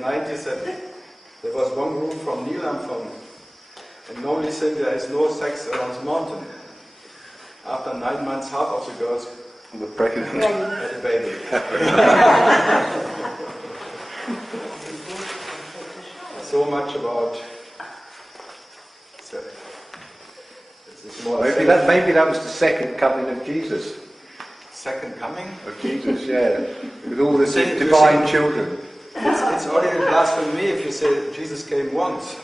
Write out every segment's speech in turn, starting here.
90s that there was one group from Nilam and normally think there is no sex around the mountain. After 9 months, half of the girls were pregnant. Had a baby. So much about sex. Maybe that was the second coming of Jesus. Second coming? Of Jesus, yeah. With all the divine children. It's already blasphemy if you say Jesus came once.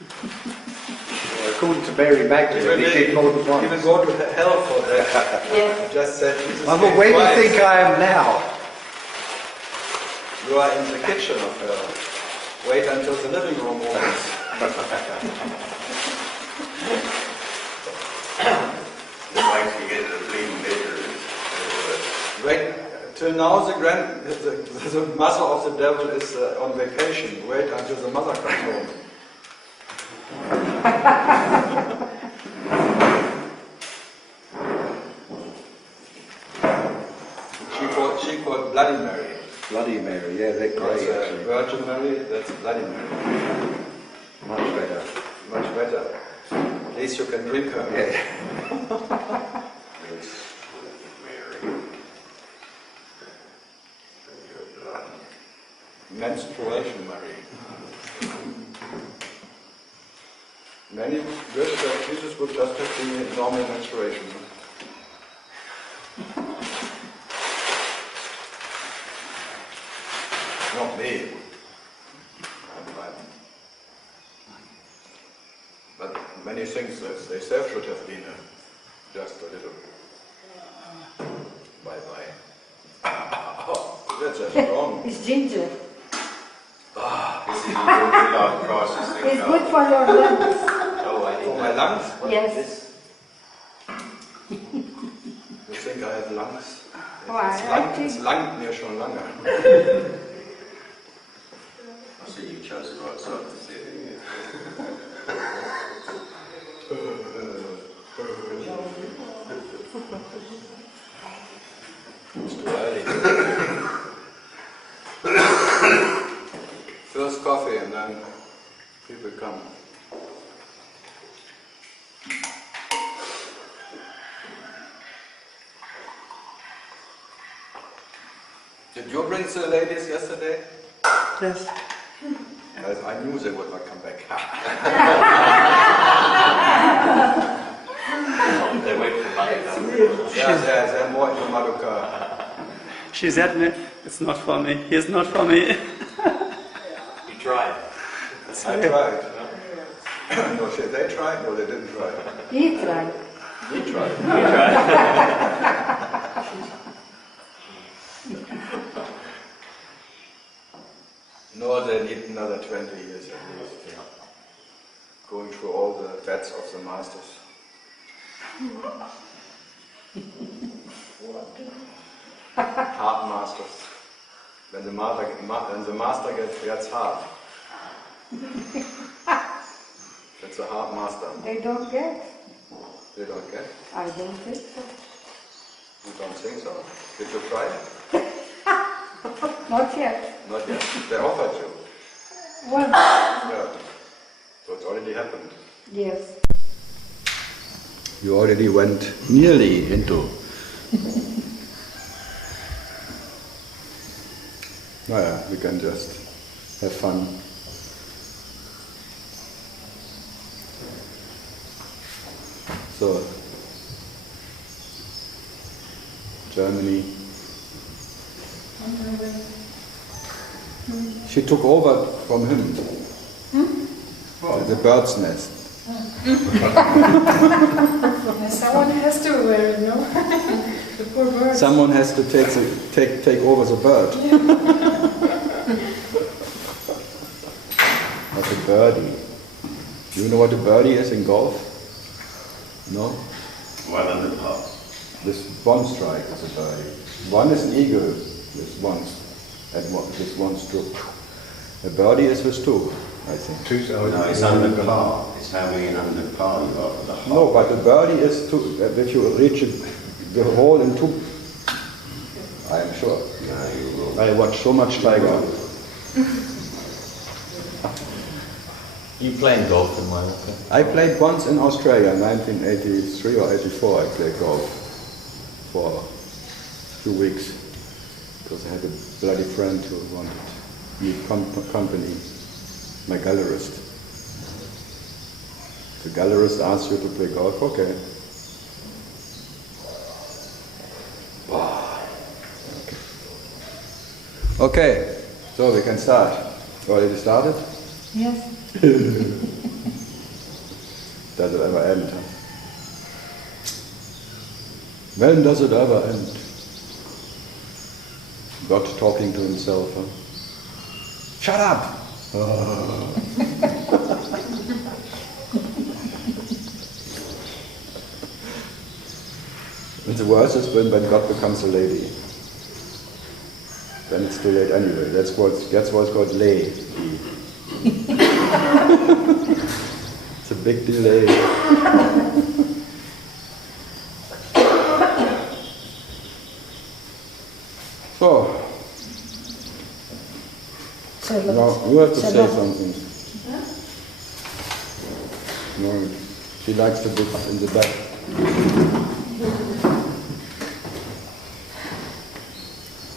Well, according to Mary Magdalene, he did more than once. Even go to hell for that. Yeah. Just said Jesus Well, came where twice. do you think I am now? You are in the kitchen of hell. Wait until the living room opens. Wait till now. The mother of the devil is on vacation. Wait until the mother comes home. She called Bloody Mary. Bloody Mary, yeah, they're great actually. Virgin Mary, that's Bloody Mary. Much better. Much better. At least you can drink her. Yeah. Menstruation Mary. Many wish that Jesus would just have been normal menstruation. Not me. But many things that they self should have been just a little. Bye-bye. That's just wrong. It's ginger. This is the process. It's good for your lungs. Oh, I For my lungs? Yes. You think I have lungs? Why? Es langt mir schon lange. I see you chose the right side to sit in. It's too early. First coffee and then people come. Did you bring the ladies yesterday? Yes. Yes, I knew they would not come back. They wait for money. Yeah, they're more into Madoka. She said me, it's not for me, he's not for me. You tried. I tried. No, they tried? No, they didn't try. He tried. He tried. No, they need another 20 years at least. Yeah. Going through all the fats of the masters. Hard masters. When the master gets hard. It's a hard master. They don't get. They don't get? I don't think so. You don't think so? Did you try it? Not yet. Not yet. They offered you. Well, Yeah. So it's already happened. yes. You already went nearly into. Naja, we can just have fun. So, Germany. She took over from him. The bird's nest. Someone has to wear it, no? The poor bird. Someone has to take over the bird. Like a birdie. Do you know what a birdie is in golf? No? One in the pub. This one strike is a birdie. One is an eagle with one stroke. A birdie is with two, I think. No, it's under par. It's how many under par you are for the hole. No, but the birdie is two, if you reach the hole in two, I am sure. No, you will I watch so much tiger. You playing golf in Malacca? I played once in Australia, 1983 or 84. I played golf for a few weeks because I had a bloody friend who wanted me to accompany my gallerist. The gallerist asks you to play golf, okay. Okay, so we can start. Already started? Yes. Does it ever end? Huh? When does it ever end? God talking to himself. Huh? Shut up! And the worst is when God becomes a lady. Then it's too late anyway. That's what's called lay. It's a big delay. So now you have to say something. No, she likes to be in the back.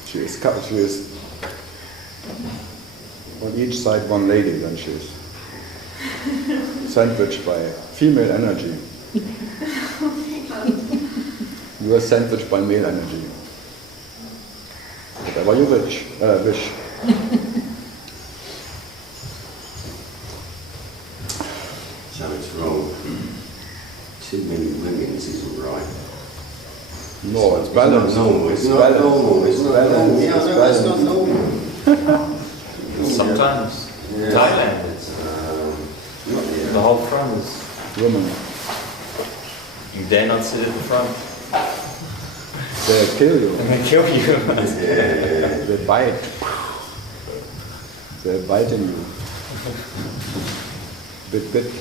She is on each side one lady, then she is sandwiched by female energy. You are sandwiched by male energy. Whatever you wish. So it's wrong. Too many women's isn't right. No, it's balanced. It's not normal. It's not normal. Yeah, no, that's not normal. Sometimes Thailand is the whole front is Women. you dare not sit at the front They kill you. and they kill you. They bite. They're biting you. Bit.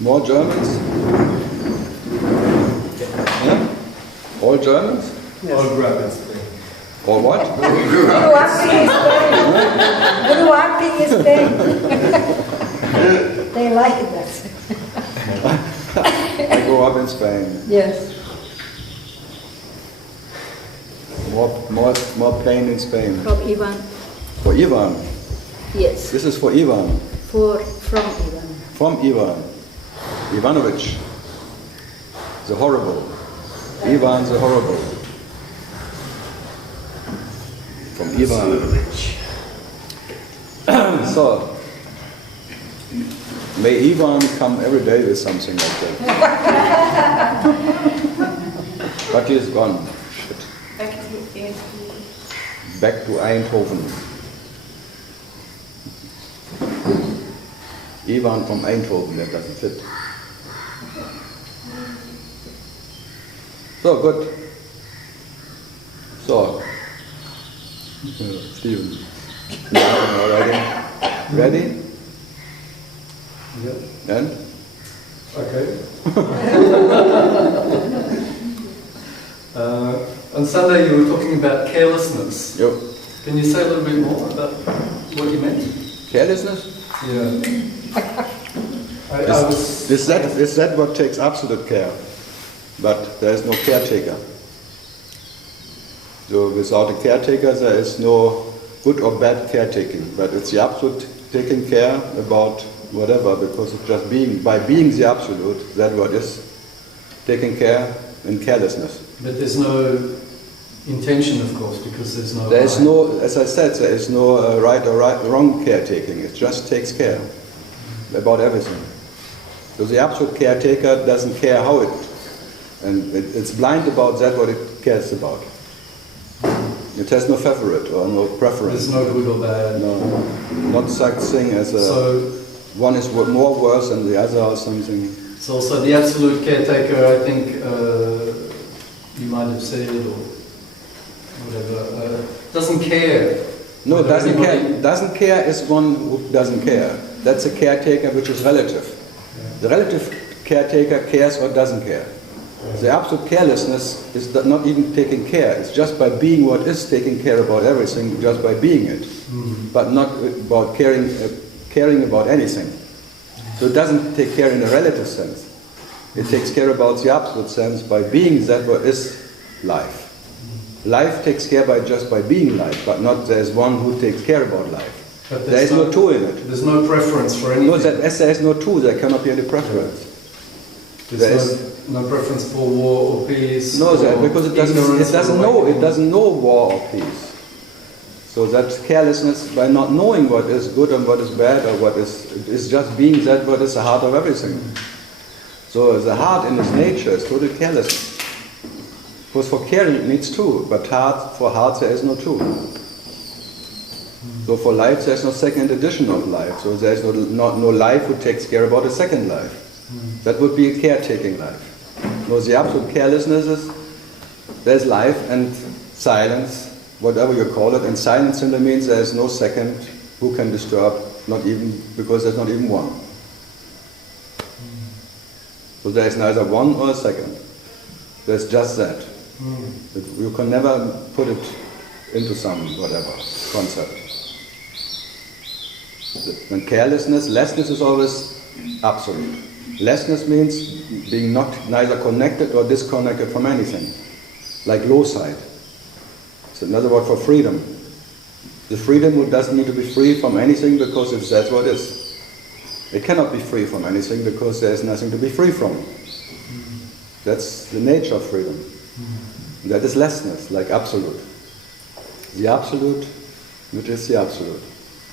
More Germans? Yeah? All Germans? All grabbers. Or what? Guru acting is Spain. They like that. I grew up in Spain. Yes. More pain in Spain. From Ivan. For Ivan. Yes. This is for Ivan. From Ivan. From Ivan. Ivanovic. The horrible. Ivan the horrible. From Ivan. So, may Ivan come every day with something like that. But he is gone. Shit. Back to Eindhoven. Ivan from Eindhoven, that doesn't fit. So, good. So, Steven. Ready? Ready? Yeah. And? Okay. On Sunday you were talking about carelessness. Yep. Can you say a little bit more about what you meant? Carelessness? Yeah. Is that what takes absolute care? But there is no caretaker. So without a caretaker there is no good or bad caretaking. But it's the absolute taking care about whatever, because it's just being. By being the absolute, that what is taking care and carelessness. But there's no intention, of course, because there's no... There is no, as I said, there is no right or wrong caretaking. It just takes care about everything. So the absolute caretaker doesn't care how it, and it's blind about that what it cares about. It has no favorite or no preference. There's no good or bad. No, not such thing as a, So one is more worse than the other or something. it's also the absolute caretaker, I think you might have said, or whatever, doesn't care. No, whether doesn't care. anybody- Doesn't care is one who doesn't care. That's a caretaker which is relative. Yeah. The relative caretaker cares or doesn't care. The absolute carelessness is not even taking care. It's just by being what is, taking care about everything, just by being it, but not about caring about anything. So it doesn't take care in a relative sense. It takes care about the absolute sense by being that what is life. Life takes care just by being life, but not there's one who takes care about life. But There is no two in it. There's no preference for anything. No, as there is no two, there cannot be any preference. There's no preference for war or peace. No, or because it doesn't know war or peace. So that carelessness by not knowing what is good and what is bad or what is just being that what is the heart of everything. So the heart in its nature is total carelessness. Because for caring it needs two, but for heart there is no two. So for life there is no second edition of life. So there is no life who takes care about a second life. That would be a caretaking life. No, the absolute carelessness is there's life and silence, whatever you call it, and silence simply means there is no second who can disturb, not even because there's not even one. So there is neither one or a second. There's just that. You can never put it into some whatever concept. And carelessness, lessness is always absolute. Lessness means being neither connected or disconnected from anything, like low side. It's another word for freedom. The freedom who doesn't need to be free from anything because that's what it is. It cannot be free from anything because there is nothing to be free from. That's the nature of freedom. That is lessness, like absolute. The absolute, which is the absolute.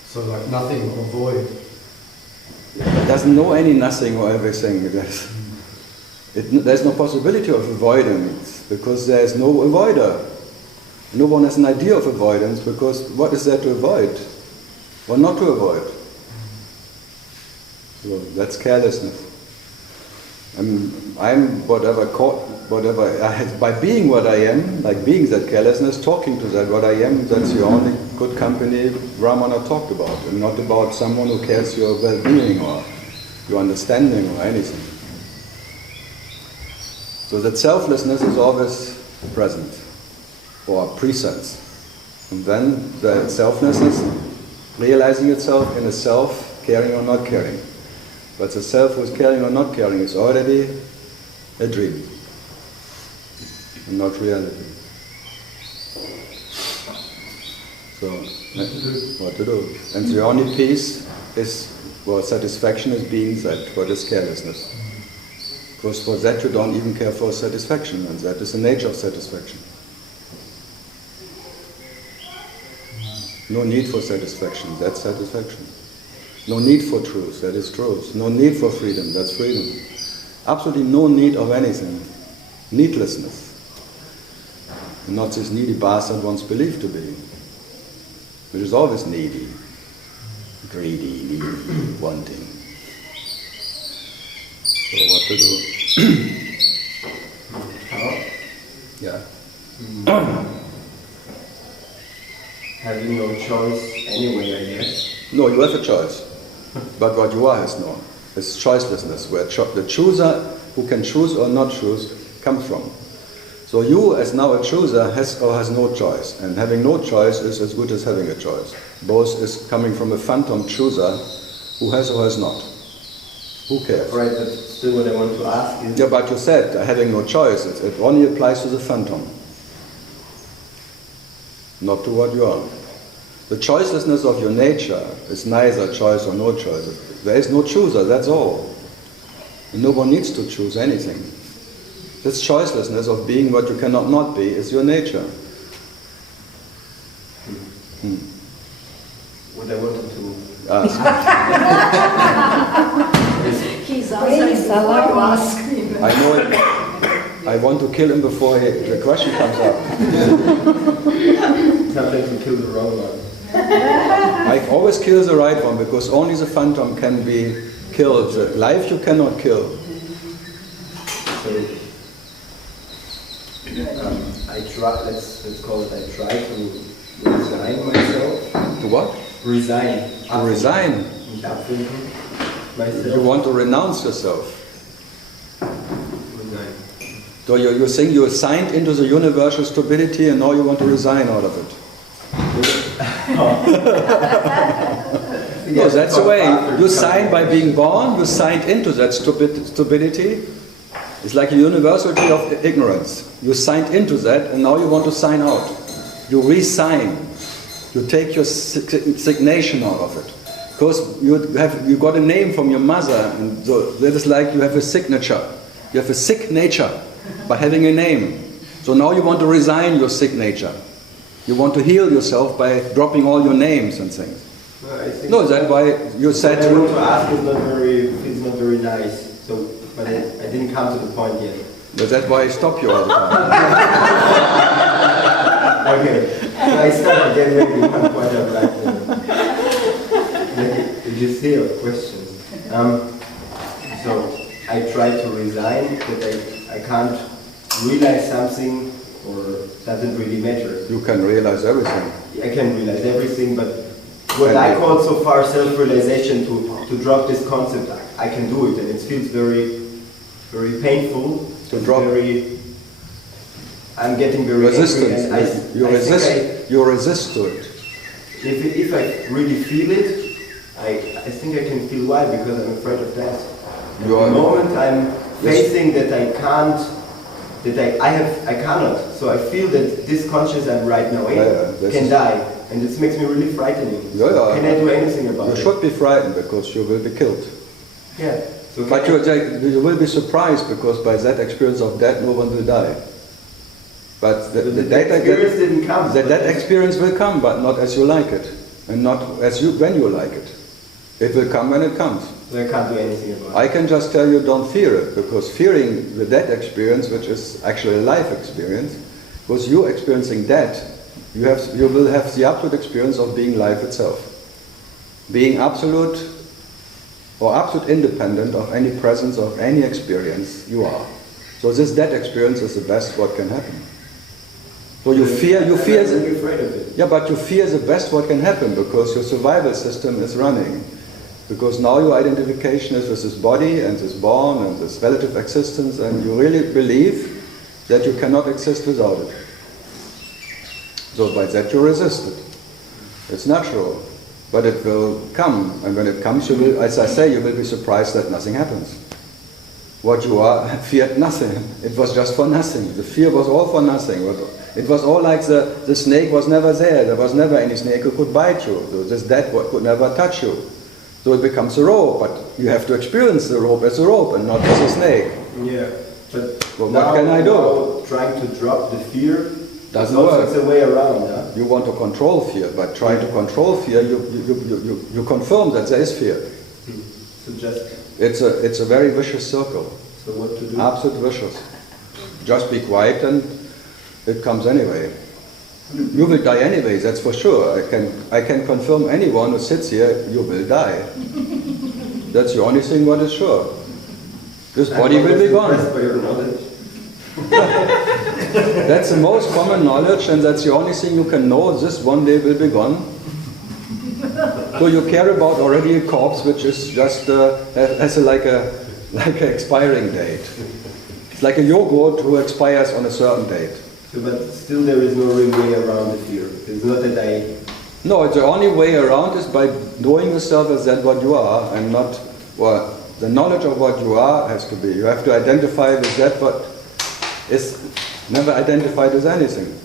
So like nothing or void. It doesn't know any nothing or everything. There's no possibility of avoidance because there is no avoider. No one has an idea of avoidance because what is there to avoid? Or not to avoid? So that's carelessness. I'm whatever by being what I am, like being that carelessness, talking to that what I am, that's the only good company Brahmana talked about, and not about someone who cares your well-being or your understanding or anything. So that selflessness is always present, or presence. And then the selflessness realizing itself in a self, caring or not caring. But the self who is caring or not caring is already a dream, and not reality. So, what to do? And the only peace is, satisfaction is being that, what is carelessness. Because for that you don't even care for satisfaction, and that is the nature of satisfaction. No need for satisfaction, that's satisfaction. No need for truth, that is truth. No need for freedom, that's freedom. Absolutely no need of anything. Needlessness. Not this needy bastard one's believed to be, which is always needy, greedy, needy, wanting. So what to do? Yeah. Having no choice anyway, I guess. No, you have a choice. But what you are has no. It's choicelessness, where the chooser who can choose or not choose comes from. So you, as now a chooser, has or has no choice. And having no choice is as good as having a choice. Both is coming from a phantom chooser who has or has not. Who cares? Right, but still what I want to ask is... Yeah, but you said having no choice. It only applies to the phantom. Not to what you are. The choicelessness of your nature is neither choice or no choice. There is no chooser, that's all. And no one needs to choose anything. This choicelessness of being what you cannot not be is your nature. What I wanted to Ask. He's answering what you ask. I know it. I want to kill him before the question comes up. Nothing to kill the wrong one. I always kill the right one because only the phantom can be killed. The life you cannot kill. So, I try, let's call it, I try to resign myself. To what? Resign. To resign. Myself. You want to renounce yourself. Resign. So you think you're signed into the universal stability and now you want to resign out of it. No, that's the way. You sign by being born, you signed into that stability. It's like a universality of ignorance. You signed into that and now you want to sign out. You re-sign. You take your signation out of it. Because you got a name from your mother, and so that is like you have a signature. You have a sick nature by having a name. So now you want to resign your sick nature. You want to heal yourself by dropping all your names and things. No, that's why you said. What I want to ask is not very nice. So, but I didn't come to the point yet. But that's why I stop you all the time. Okay, so I start again maybe one point I'd like to just say a question. So I try to resign that I can't realize something or doesn't really matter. You can realize everything. I can realize everything, but what I call so far self-realization, to drop this concept, I can do it, and it feels very, very painful. To drop. I'm getting very resistance. angry. You resist to it. If I really feel it, I think I can feel why, because I'm afraid of death. At the moment I'm facing that I can't, I cannot. So I feel that this conscious I'm right now in can die, and this makes me really frightening. So can I do anything about it? You should be frightened because you will be killed. Yeah. So but you will be surprised because by that experience of death, no one will die. But the experience didn't come. That experience will come, but not as you like it, and not when you like it. It will come when it comes. So I can't do anything about it. I can just tell you don't fear it, because fearing the death experience, which is actually a life experience, because you experiencing death, you will have the absolute experience of being life itself. Being absolute or absolute independent of any presence of any experience you are. So this death experience is the best what can happen. So you fear I'm really afraid of it. Yeah, but you fear the best what can happen because your survival system is running. Because now your identification is with this body and this born and this relative existence, and you really believe that you cannot exist without it. So by that you resist it. It's natural, but it will come, and when it comes, you will, as I say, you will be surprised that nothing happens. What you are feared nothing. It was just for nothing. The fear was all for nothing. It was all like the snake was never there. There was never any snake who could bite you. So this death could never touch you. So it becomes a rope, but you have to experience the rope as a rope and not as a snake. Yeah, but well, what can I do? Now trying to drop the fear doesn't work. It's a way around. Huh? You want to control fear, but trying to control fear, you confirm that there is fear. So just it's a very vicious circle. So what to do? Absolute vicious. Just be quiet and it comes anyway. You will die anyway, that's for sure. I can confirm anyone who sits here, you will die. That's the only thing what is sure. This body will be gone. By your knowledge. That's the most common knowledge, and that's the only thing you can know. This one day will be gone. So you care about already a corpse which is just has like an expiring date. It's like a yogurt who expires on a certain date. So, but still there is no real way around the fear. It's not that No, the only way around is by knowing yourself as that what you are, and not, well, the knowledge of what you are has to be. You have to identify with that what is never identified as anything.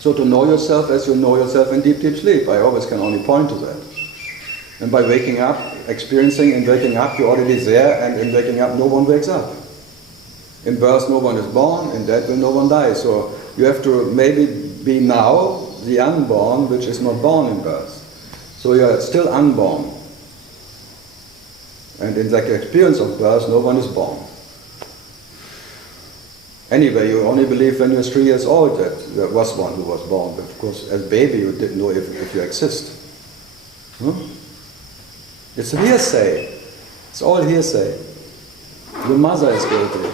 So to know yourself as you know yourself in deep, deep sleep, I always can only point to that. And by waking up, experiencing and waking up, you're already there, and in waking up, no one wakes up. In birth, no one is born, in death, no one dies. So you have to maybe be now the unborn, which is not born in birth. So you're still unborn. And in the experience of birth, no one is born. Anyway, you only believe when you're 3 years old that there was one who was born. But of course, as a baby, you didn't know if you exist. It's a hearsay. It's all hearsay. Your mother is guilty.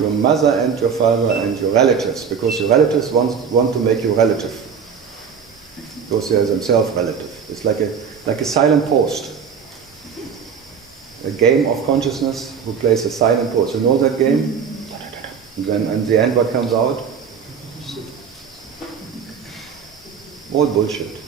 Your mother and your father and your relatives, because your relatives want to make you relative. Because they are themselves relative. It's like a silent post. A game of consciousness who plays a silent post. You know that game? And then in the end what comes out? All bullshit.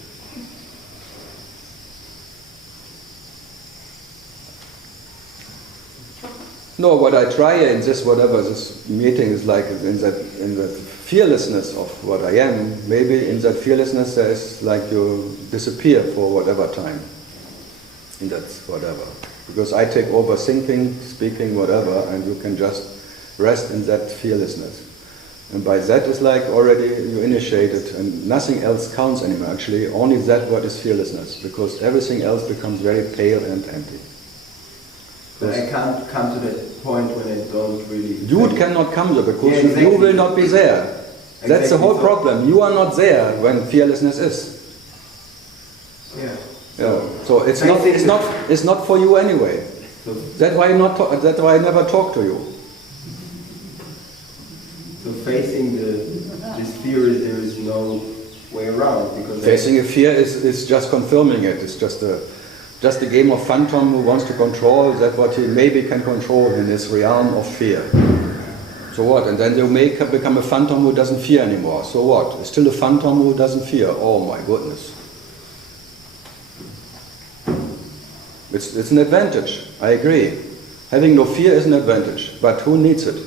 No, what I try in this whatever this meeting is like in that fearlessness of what I am, maybe in that fearlessness there is like you disappear for whatever time. In that whatever. Because I take over thinking, speaking, whatever, and you can just rest in that fearlessness. And by that is like already you initiate it and nothing else counts anymore. Actually, only that what is fearlessness. Because everything else becomes very pale and empty. But I can't come to that point when I don't really... You cannot come there because Yeah, exactly. you will not be there. That's the whole Exactly. problem. You are not there when fearlessness is. Yeah. Yeah. So it's not for you anyway. So, That's why I never talk to you. so facing this fear, there is no way around. Because Facing a fear is just confirming it. It's just a game of phantom who wants to control that what he maybe can control in this realm of fear. So what? And then you may become a phantom who doesn't fear anymore. So what? It's still a phantom who doesn't fear. Oh my goodness. It's an advantage. I agree. Having no fear is an advantage. But who needs it?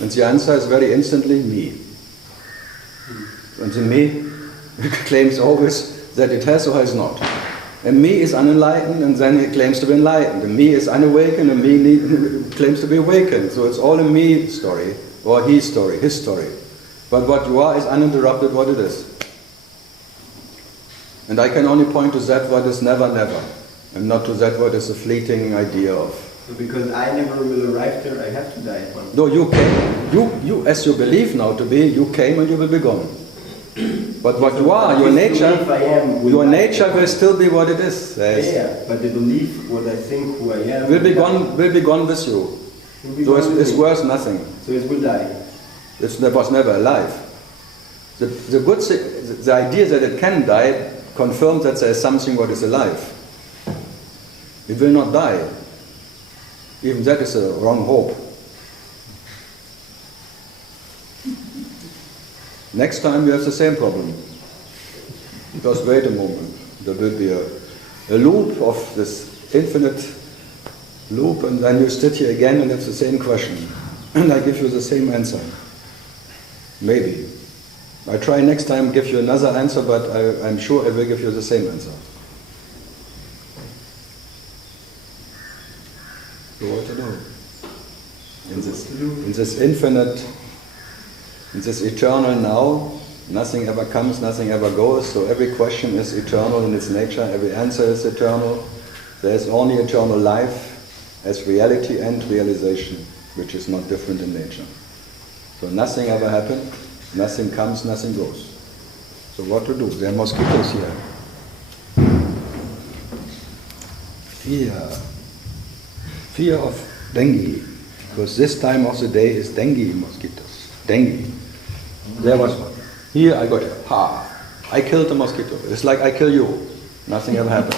And the answer is very instantly me. And the me claims always that it has or has not. And me is unenlightened, and then he claims to be enlightened. And me is unawakened, and me claims to be awakened. So it's all a me story, or he story, his story. But what you are is uninterrupted what it is. And I can only point to that what is never, never. And not to that what is a fleeting idea of. So because I never will arrive there, I have to die. No, you came. You, as you believe now to be, you came and you will be gone. But what you are, your nature will still be what it is. Yeah, but the belief, what I think, who I am, will be gone with you. So it's worth nothing. So it will die. It was never alive. The idea that it can die confirms that there is something what is alive. It will not die. Even that is a wrong hope. Next time you have the same problem. Because wait a moment, there will be a loop of this infinite loop, and then you sit here again and have the same question. And I give you the same answer. Maybe. I try next time give you another answer, but I'm sure I will give you the same answer. So what to do? In this infinite, in this eternal now, nothing ever comes, nothing ever goes, so every question is eternal in its nature, every answer is eternal. There is only eternal life as reality and realization, which is not different in nature. So nothing ever happened, nothing comes, nothing goes. So what to do? There are mosquitoes here. Fear of dengue, because this time of the day is dengue mosquitoes. Dengue. There was one. Here I got it. Ha! I killed the mosquito. It's like I kill you. Nothing ever happened.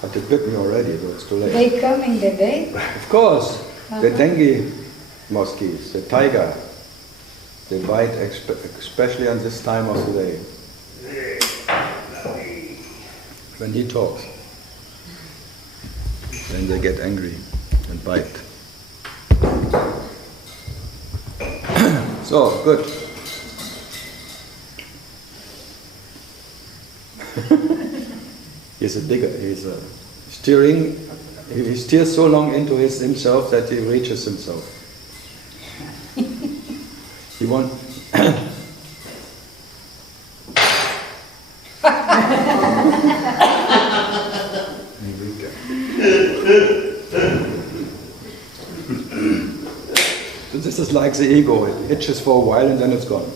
But it bit me already, so it's too late. They come in the day? Of course. The dengue mosquitoes, the tiger, they bite especially on this time of the day. When he talks, then they get angry and bite. So, good. He's steering, he steers so long into himself that he reaches himself. He wants... So this is like the ego, it itches for a while and then it's gone.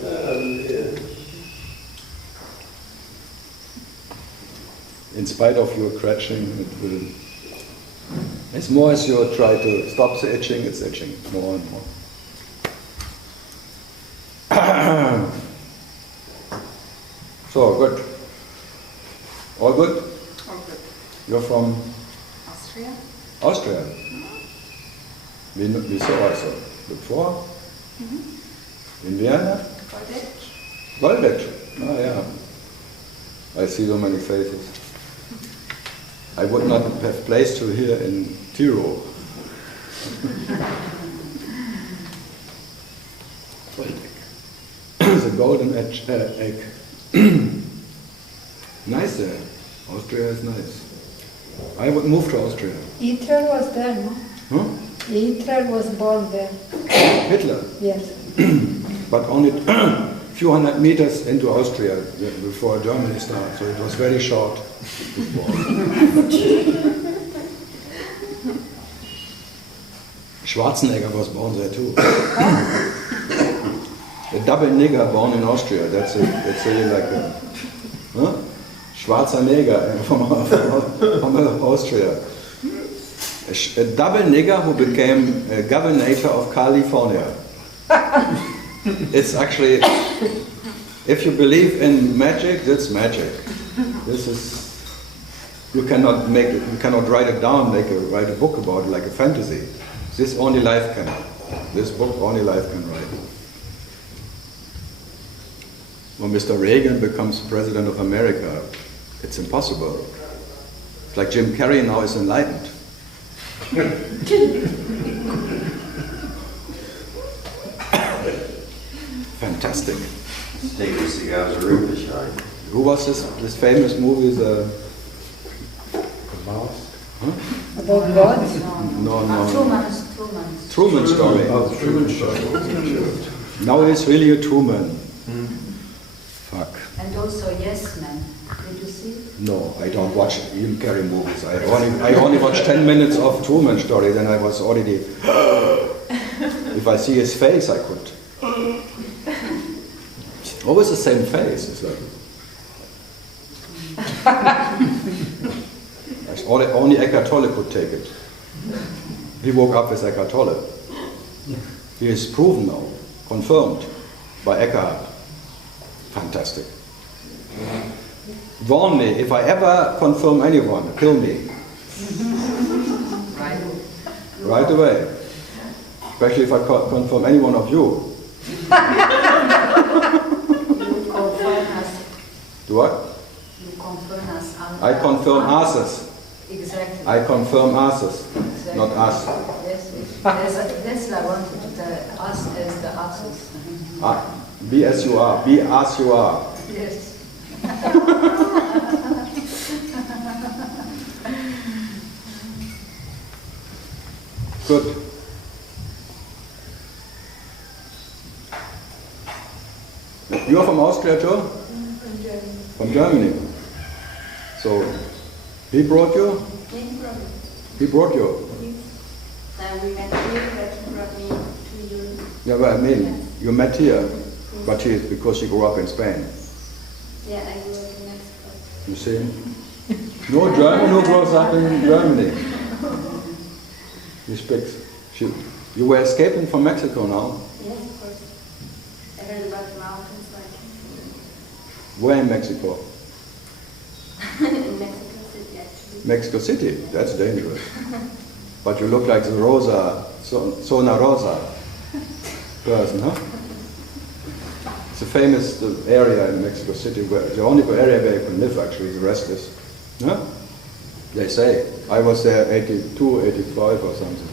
In spite of your scratching, it will... As more as you try to stop the itching, it's itching more and more. So, good. All good? All good. You're from Austria? Austria. We saw also before. In Vienna? Goldetsch. Oh yeah. I see so many faces. I would not have placed you here in Tiru. The golden egg. Nice there. Austria is nice. I would move to Austria. Hitler was there, no? Huh? Hitler was born there. Hitler? Yes. But only a few hundred meters into Austria before Germany started, so it was very short before. Schwarzenegger was born there too. A double nigger born in Austria, that's really like a Schwarzer Neger from Austria. A double nigger who became a governor of California. It's actually, if you believe in magic, that's magic. This is, you cannot write it down, write a book about it like a fantasy. This only life can. This book only life can write. When Mr. Reagan becomes president of America, it's impossible. It's like Jim Carrey now is enlightened. Fantastic. Steven Seagal's Room is shine. Who was this famous movie? The Mask? huh? About God? No. Truman's. Truman Story. Oh, the Truman Show. Now he's really a Truman. Fuck. And also Yes Man. Did you see it? No, I don't watch Jim Carrey movies. I only watched 10 minutes of Truman Story, then I was already... If I see his face, I could... Always the same face. It's like... Only Eckhart Tolle could take it. He woke up with Eckhart Tolle. He is proven now, confirmed by Eckhart. Fantastic. Warn me, if I ever confirm anyone, kill me. Right away. Especially if I confirm any one of you. You confirm us. Do what? You confirm us. I confirm asses. Exactly. I confirm asses, Exactly. not us. Yes, that's what I wanted to tell. Us as the asses. Be as you are. Be as you are. Yes. Good. You're from Austria too? From Germany. From Germany. So, he brought you? He brought you? We met here, but he brought me to Europe. Yeah, but I mean, you met here, but because you grew up in Spain. Yeah, I grew up in Mexico. You see? No German who grows up in Germany. He speaks. You were escaping from Mexico now? Yes, of course. I heard about the mountains, so I came. Where in Mexico? In Mexico City, actually. Mexico City? That's dangerous. But you look like the Rosa, Zona Rosa person, huh? It's a famous area in Mexico City, the only area where you can live actually, the rest is, huh? They say. I was there 82, 85 or something.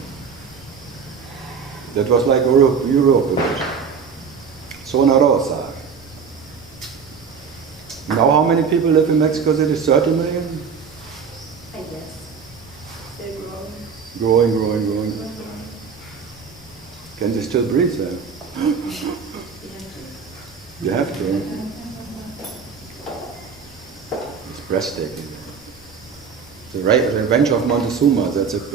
That was like Europe village. Zona Rosa. Now how many people live in Mexico City? 30 million? I guess. They're growing. Growing. Can they still breathe there? You have to. It's breathtaking. The Revenge of Montezuma,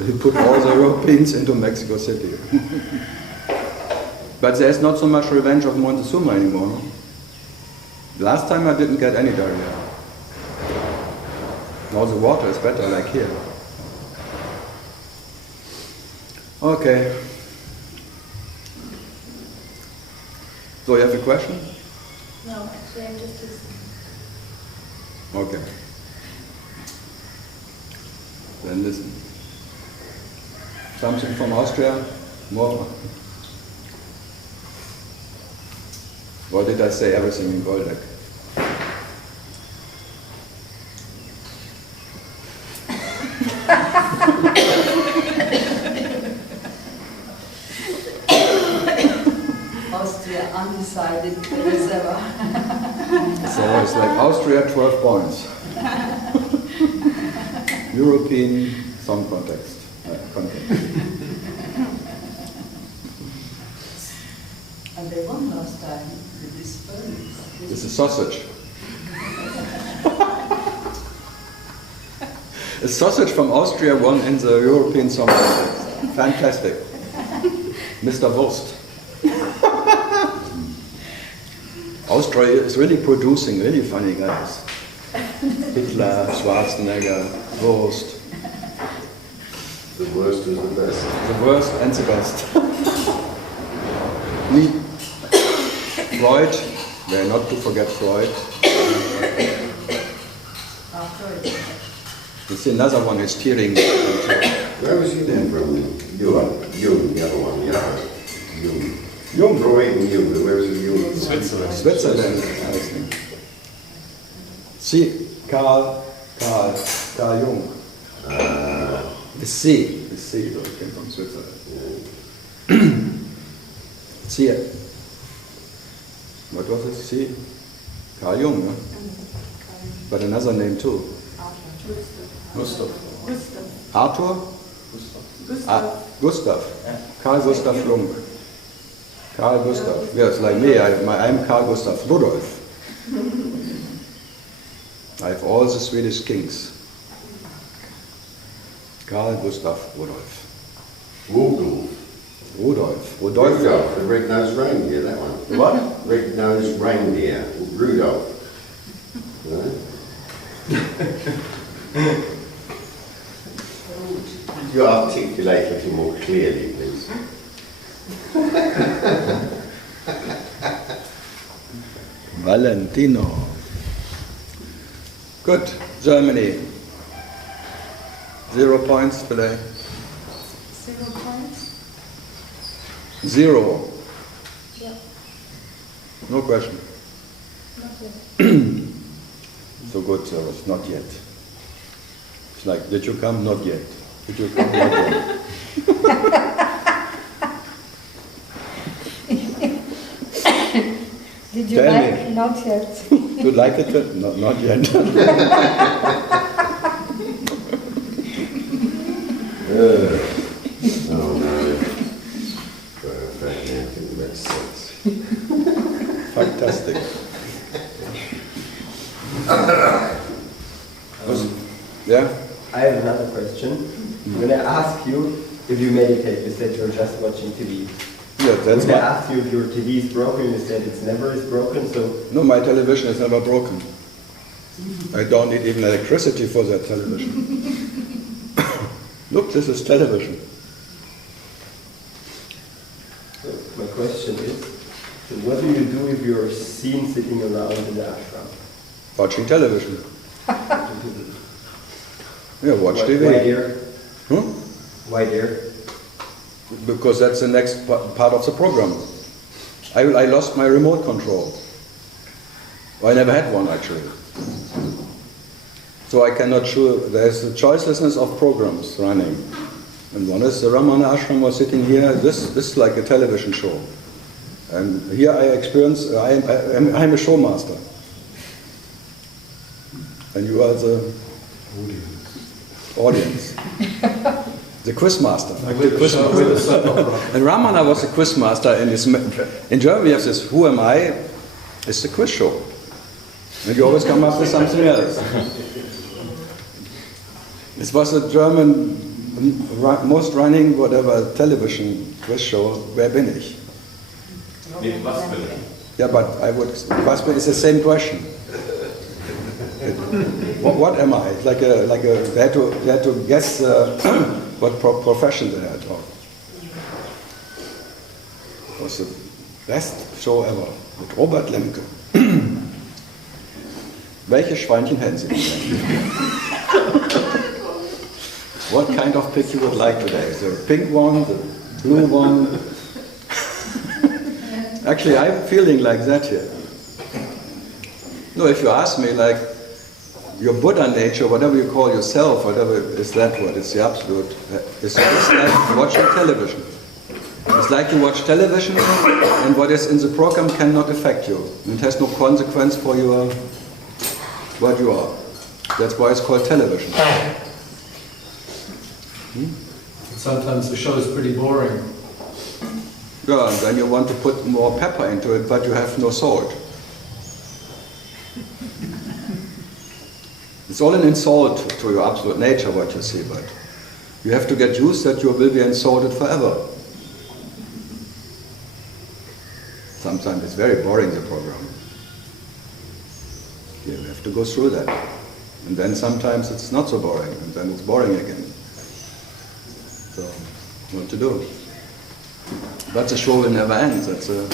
he put all the Europeans into Mexico City. But there's not so much Revenge of Montezuma anymore. No? Last time I didn't get any diarrhea. Now the water is better, like here. Okay. So you have a question? No, actually, I'm just listening. Okay. Then listen. Something from Austria? More? Or did I say everything in Goldeck? Austria undecided as ever. So it's like Austria, 12 points. European song context. And they won last time with this phones. This is sausage. A sausage from Austria won in the European song contest. Fantastic. Mr. Wurst. Austria is really producing really funny guys. Hitler, Schwarzenegger, Wurst. The worst is the best. The worst and the best. Me, Freud, where not to forget Freud. You see another one is Tiru. Where was he then from? Jung, the other one, yeah. Jung. Freud and Jung, where was he Jung? Switzerland, I think. See, Karl Jung. The C, so it came from Switzerland. See, what was it? See, Karl Jung, no? But another name too. Gustav. Arthur? Gustav. Karl Gustav Jung. Karl Gustav. Yes, like me, I'm Karl Gustav Rudolf. I have all the Swedish kings. Karl Gustav Rudolf. Rudolf. Rudolph, the red-nosed reindeer, that one. What? Red-nosed reindeer, Rudolph. You articulate a little more clearly, please. Valentino. Good. Germany. 0 points today. 0 points? 0. Yeah. No question. Not yet. So good service. Not yet. It's like, did you come? Not yet. Did you come? Not yet. Did you Tell like? me. Not yet. You like it? No, not yet. Oh no. Perfect, I think that makes sense. Fantastic. Yeah? I have another question. When I ask you if you meditate, you said you're just watching TV. Yeah, that's When I why. asked you if your TV is broken, you said it's never is broken, so No, my television is never broken. I don't need even electricity for that television. Look, this is television. my question is, so what do you do if you're seen sitting around in the ashram? Watching television. Yeah, watch Why TV. there? Hmm? Why there? Because that's the next part of the program. I lost my remote control. I never had one actually. So I cannot sure, there's the choicelessness of programs running. And one is the Ramana Ashram was sitting here, this is like a television show. And here I experience, I'm a showmaster. And you are the audience. The quizmaster. The quizmaster. And Ramana was the quizmaster in Germany we have this Who Am I? It's the quiz show. And you always come up with something else. This was a German most running whatever television quiz show. Wer bin ich? Yeah, but I would. Was bin is the same question. What am I? It's like a. They had to guess what profession they had. It was the best show ever mit Robert Lemke. Welche Schweinchen hätten Sie denn? What what kind of pic you would like today. The pink one, the blue one. Actually, I'm feeling like that here. No, if you ask me, like, your Buddha nature, whatever you call yourself, whatever is that what, it's the absolute. It's like watching television. It's like you watch television and what is in the program cannot affect you. It has no consequence for your, what you are. That's why it's called television. Sometimes the show is pretty boring. Yeah, and then you want to put more pepper into it, but you have no salt. It's all an insult to your absolute nature, what you see, but you have to get used that you will be insulted forever. Sometimes it's very boring, the program. You have to go through that. And then sometimes it's not so boring, and then it's boring again. So, what to do? But the show will never end, that's a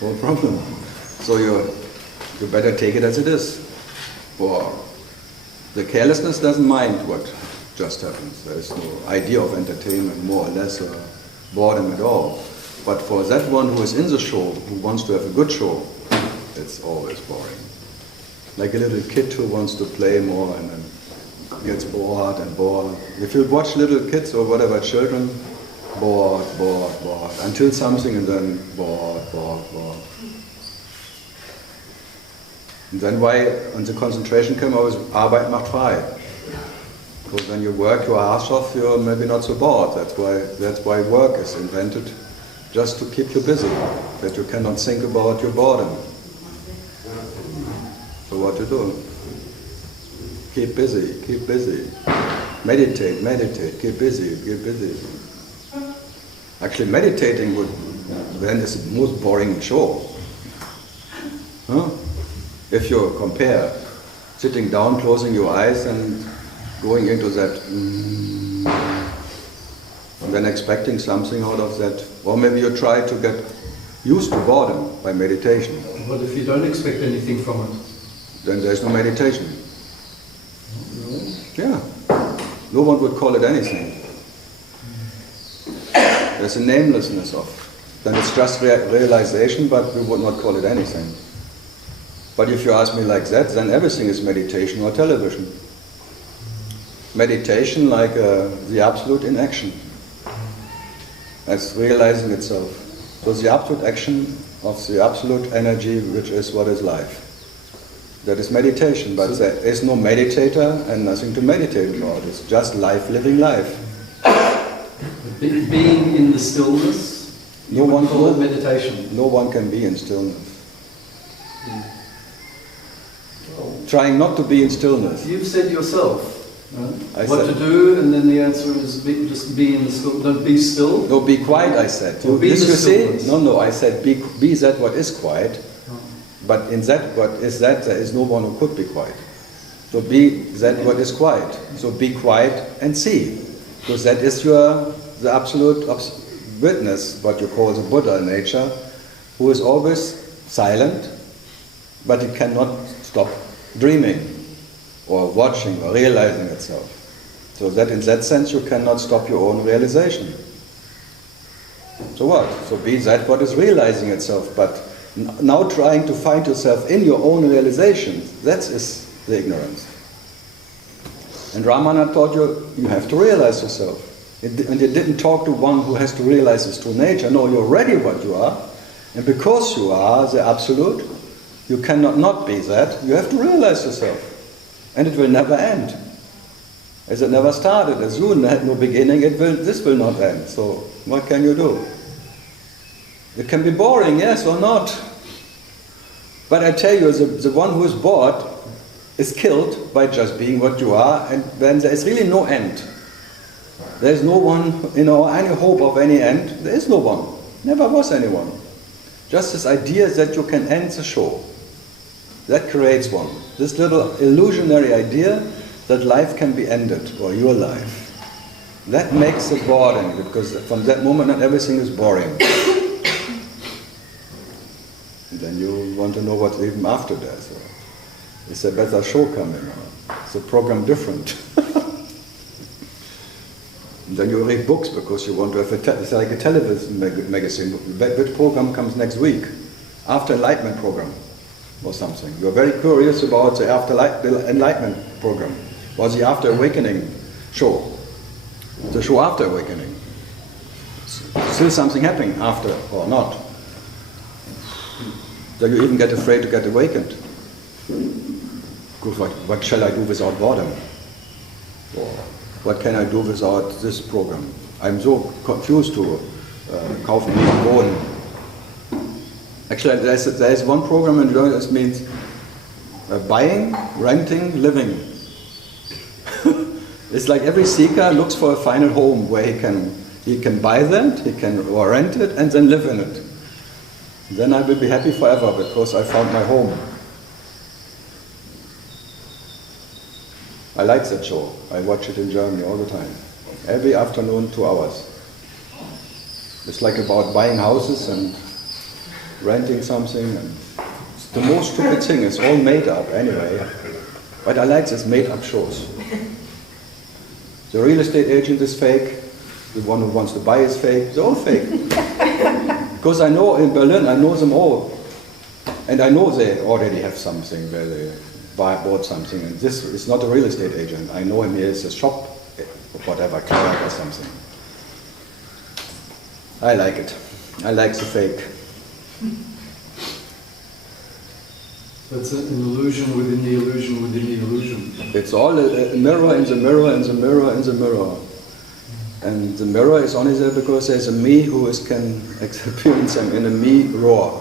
whole problem. So you better take it as it is. Or the carelessness doesn't mind what just happens. There is no idea of entertainment, more or less, or boredom at all. But for that one who is in the show, who wants to have a good show, it's always boring. Like a little kid who wants to play more and then gets bored and bored. If you watch little kids or whatever, children, bored, until something and then bored. And then why on the concentration camp always Arbeit macht frei. Because when you work your ass off, you're maybe not so bored. That's why work is invented, just to keep you busy, that you cannot think about your boredom. So what to do? Keep busy. Meditate, keep busy. Actually meditating then is the most boring show. Huh? If you compare sitting down, closing your eyes and going into that and then expecting something out of that, or maybe you try to get used to boredom by meditation. What if you don't expect anything from it? Then there's no meditation. Really? Yeah. No one would call it anything. There's a namelessness of. Then it's just realization, but we would not call it anything. But if you ask me like that, then everything is meditation or television. Meditation like the absolute in action. That's realizing itself. So the absolute action of the absolute energy, which is what is life. That is meditation, but there is no meditator and nothing to meditate about. It's just life, living life. Being in the stillness, you would call it meditation. No one can be in stillness. Trying not to be in stillness. You've said yourself what to do, and then the answer is just be in the still. Don't be still. No, be quiet. I said. Or be in the stillness. No. I said be that what is quiet. But in that what is that, there is no one who could be quiet. So be that what is quiet. So be quiet and see, because that is the absolute witness, what you call the Buddha nature, who is always silent, but it cannot stop dreaming or watching or realizing itself. So that in that sense you cannot stop your own realization. So what? So be that what is realizing itself, but now trying to find yourself in your own realization, that is the ignorance. And Ramana taught you have to realize yourself. And you didn't talk to one who has to realize his true nature. No, you're already what you are. And because you are the absolute, you cannot not be that. You have to realize yourself. And it will never end. As it never started, as you had no beginning, this will not end. So what can you do? It can be boring, yes or not. But I tell you, the one who is bored is killed by just being what you are, and then there is really no end. There is no one, any hope of any end. There is no one. Never was anyone. Just this idea that you can end the show. That creates one. This little illusionary idea that life can be ended, or your life. That makes it boring, because from that moment on everything is boring. And then you want to know what's even after death. Or is a better show coming? Is the program different? And then you read books because you want to have it's like a television magazine. Which program comes next week? After Enlightenment program or something. You're very curious about the the Enlightenment program or the After Awakening show. The show After Awakening. Still something happening after or not. Then you even get afraid to get awakened. Because what shall I do without boredom? Or what can I do without this program? I'm so confused to kaufen, mieten, wohnen. Actually, there is one program in German that means buying, renting, living. It's like every seeker looks for a final home where he can buy that, he can or rent it, and then live in it. Then I will be happy forever because I found my home. I like that show. I watch it in Germany all the time. Every afternoon, 2 hours. It's like about buying houses and renting something. And it's the most stupid thing. It's all made up anyway. But I like these made up shows. The real estate agent is fake. The one who wants to buy is fake. They're all fake. Because I know in Berlin, I know them all. And I know they already have something where they bought something. And this is not a real estate agent. I know him, he is a shop, whatever, clerk or something. I like it. I like the fake. That's an illusion within the illusion within the illusion. It's all a mirror in the mirror in the mirror in the mirror. And the mirror is only there because there's a me who can experience them in a me roar.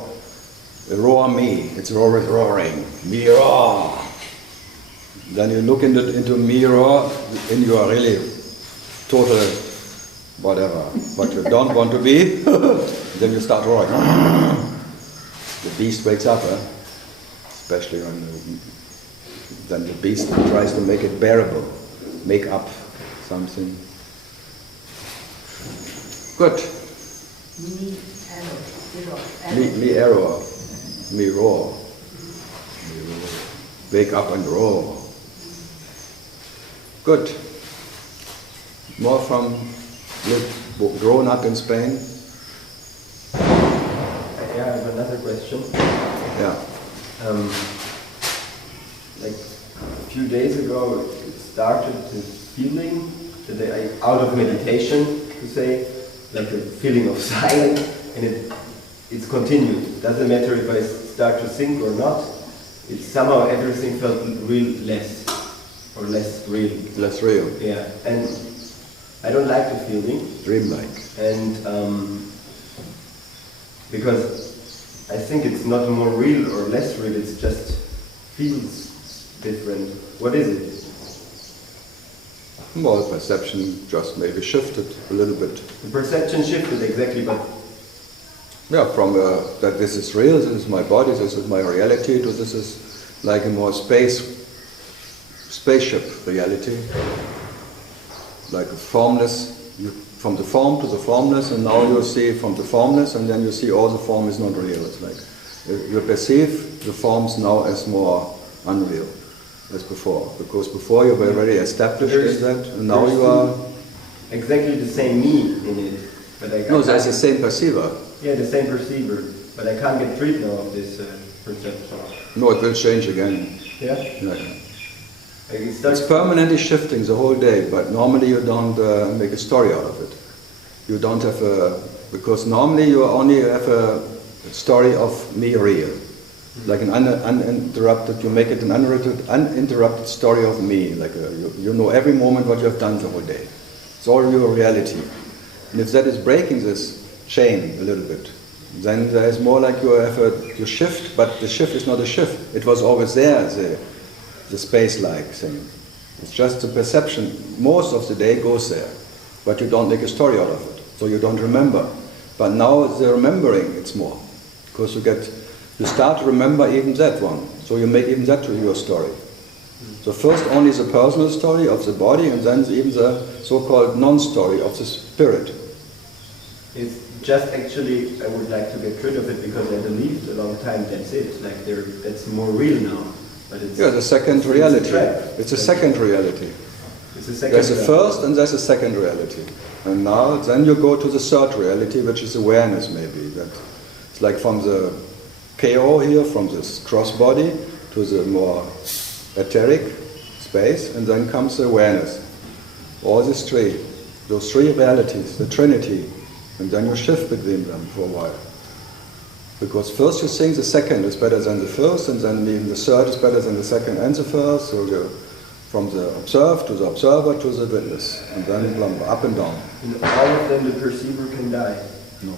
A roar me. It's roaring. Me roar. Then you look into me roar and you are really total whatever. What you don't want to be. Then you start roaring. The beast wakes up, especially when then the beast tries to make it bearable, make up something. Good. Me error. Me roar. Wake up and roar. Good. More from grown up in Spain. Yeah, I have another question. Yeah. Like a few days ago, it started this feeling that out of meditation, to say, like a feeling of silence, and it's continued. Doesn't matter if I start to think or not. It's somehow everything felt real less, or less real. Less real. Yeah, and I don't like the feeling. Dreamlike. And because I think it's not more real or less real, it's just feels different. What is it? Well, perception just maybe shifted a little bit. The perception shifted, exactly, but... Yeah, from that this is real, this is my body, this is my reality, to this is like a more spaceship reality. Like a formless, from the form to the formless, and now you see from the formless, and then you see all the form is not real. It's like you perceive the forms now as more unreal as before, because before you were already established in that, and now you are exactly the same me in it, but I can't. No, there's the same perceiver. Yeah, the same perceiver, but I can't get rid now of this perception. No, it will change again. Yeah. Yeah. Like It's permanently shifting the whole day, but normally you don't make a story out of it. You don't have because normally you only have a story of me real. Like an uninterrupted, you make it an uninterrupted story of me. Like you know every moment what you have done the whole day. It's all your reality. And if that is breaking this chain a little bit, then there is more like you shift, but the shift is not a shift. It was always there, the space-like thing. It's just the perception. Most of the day goes there, but you don't make a story out of it, so you don't remember. But now the remembering, it's more, because you start to remember even that one, so you make even that to your story. So first only the personal story of the body, and then even the so-called non-story of the spirit. It's just actually, I would like to get rid of it because I believed a long time that's it. Like that's more real now. But it's, yeah, the second reality. It's a trap. It's a second reality. It's a second There's a reality. first and there's a second reality. And now, then you go to the third reality, which is awareness maybe. That it's like from the KO here, from this cross body to the more etheric space, and then comes the awareness. All these three, those three realities, the Trinity, and then you shift between them for a while. Because first you think the second is better than the first, and then the third is better than the second and the first, so you're from the observed to the observer to the witness, and then up and down. In all of them, the perceiver can die. No.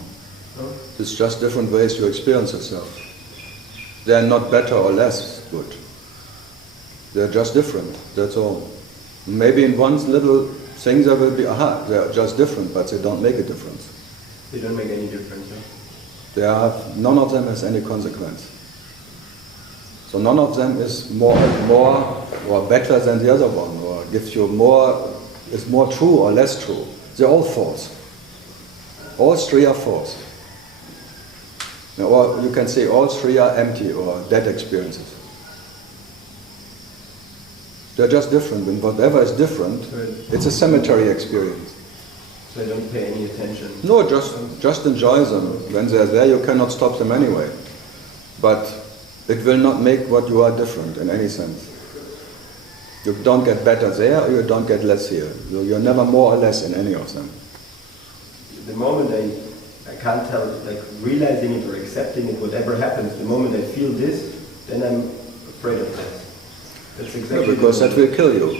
No? It's just different ways you experience yourself. They're not better or less good. They're just different, that's all. Maybe in one little thing there will be, they're just different, but they don't make a difference. They don't make any difference. No? None of them has any consequence. So none of them is more or better than the other one, or gives you more, is more true or less true. They're all false. All three are false. Or you can say all three are empty or dead experiences. They're just different, and whatever is different, it's a cemetery experience. So I don't pay any attention. No, just enjoy them. When they're there, you cannot stop them anyway. But it will not make what you are different in any sense. You don't get better there, or you don't get less here. You're never more or less in any of them. The moment I can't tell, like realizing it or accepting it, whatever happens, the moment I feel this, then I'm afraid of that. That's exactly. Yeah, because that will kill you.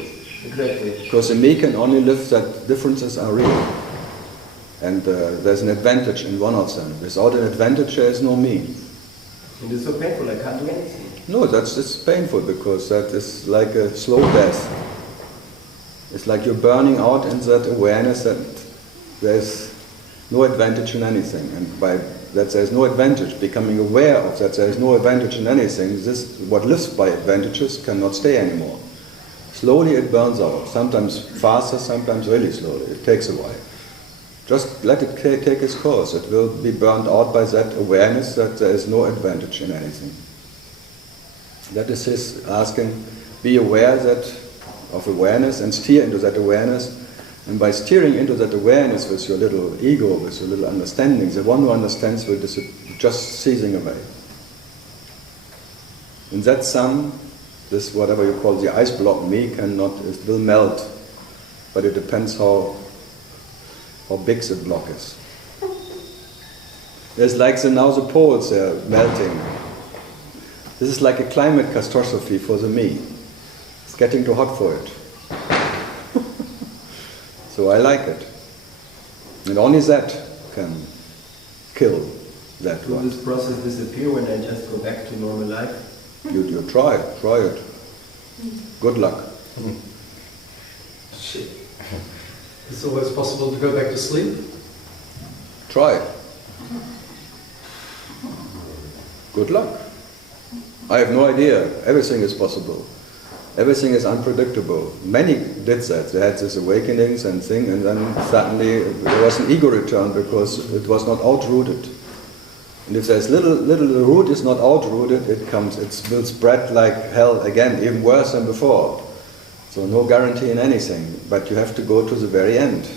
Exactly. Because the me can only live that differences are real. And there's an advantage in one of them. Without an advantage, there is no me. And it's so painful, I can't do anything. No, it's painful because that is like a slow death. It's like you're burning out in that awareness that there's no advantage in anything. And by that there's no advantage, becoming aware of that there is no advantage in anything, this, what lives by advantages cannot stay anymore. Slowly it burns out, sometimes faster, sometimes really slowly. It takes a while. Just let it take its course. It will be burned out by that awareness that there is no advantage in anything. That is his asking, be aware of awareness and steer into that awareness. And by steering into that awareness with your little ego, with your little understanding, the one who understands will just ceasing away. In that sun, this whatever you call the ice block me it will melt. But it depends how big the block is. It's like now the poles are melting. This is like a climate catastrophe for the me. It's getting too hot for it. So I like it. And only that can kill that Will one. this process disappear when I just go back to normal life? You try it. Good luck. Shit. It's always possible to go back to sleep. Try. Good luck. I have no idea. Everything is possible. Everything is unpredictable. Many did that. They had these awakenings and things, and then suddenly there was an ego return because it was not outrooted. And if there's little the root is not outrooted, it will spread like hell again, even worse than before. So no guarantee in anything, but you have to go to the very end.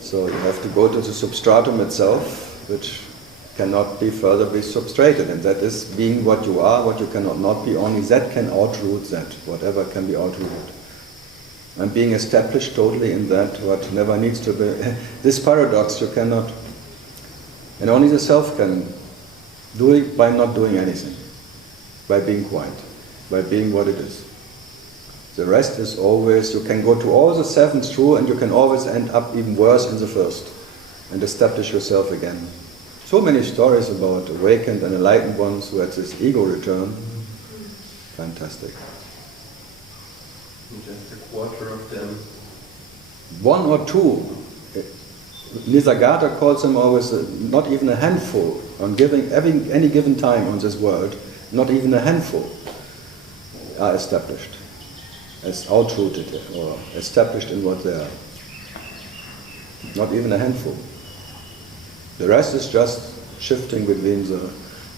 So you have to go to the substratum itself, which cannot be further be substrated, and that is being what you are, what you cannot not be, only that can outroot that, whatever can be outrooted. And being established totally in that, what never needs to be, this paradox you cannot, and only the self can do it by not doing anything, by being quiet, by being what it is. The rest is always, you can go to all the seven true and you can always end up even worse in the first and establish yourself again. So many stories about awakened and enlightened ones who had this ego return. Fantastic. Just a quarter of them. One or two. Nisargata calls them always not even a handful on any given time on this world, not even a handful are established, as outrooted or established in what they are. Not even a handful. The rest is just shifting between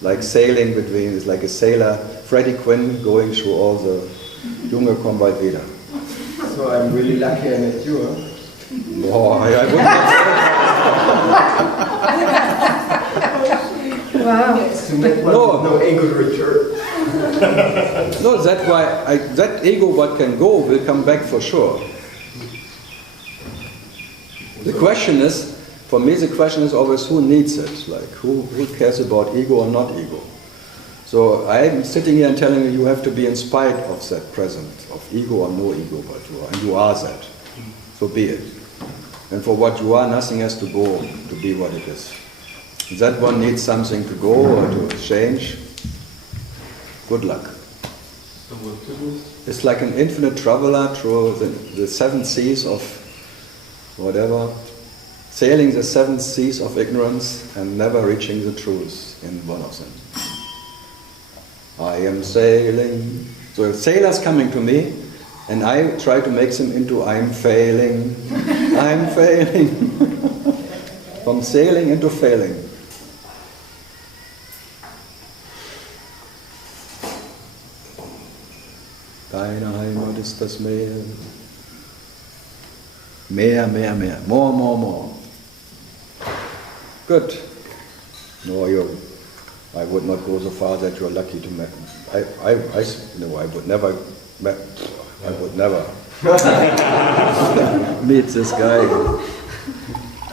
like sailing between, it's like a sailor, Freddie Quinn going through all the Junge komm bald wieder. So so I'm really lucky I met you. Huh? Oh, I would not Wow. To make one with no ego return. No, that's why that ego what can go will come back for sure. The question is, for me the question is always who needs it? Like who cares about ego or not ego? So I'm sitting here and telling you have to be in spite of that present, of ego or no ego, but you are, and you are that. So be it. And for what you are, nothing has to go to be what it is. If that one needs something to go or to change, good luck. It's like an infinite traveler through the seven seas of whatever, sailing the seven seas of ignorance and never reaching the truth in one of them. I am sailing. So a sailor's coming to me and I try to make them into I'm failing, I'm failing. From sailing into failing. Deine Heimat ist das Meer. Mehr, mehr, mehr. More, more, more. Good. No, I would not go so far that you're lucky to meet. I would never meet this guy.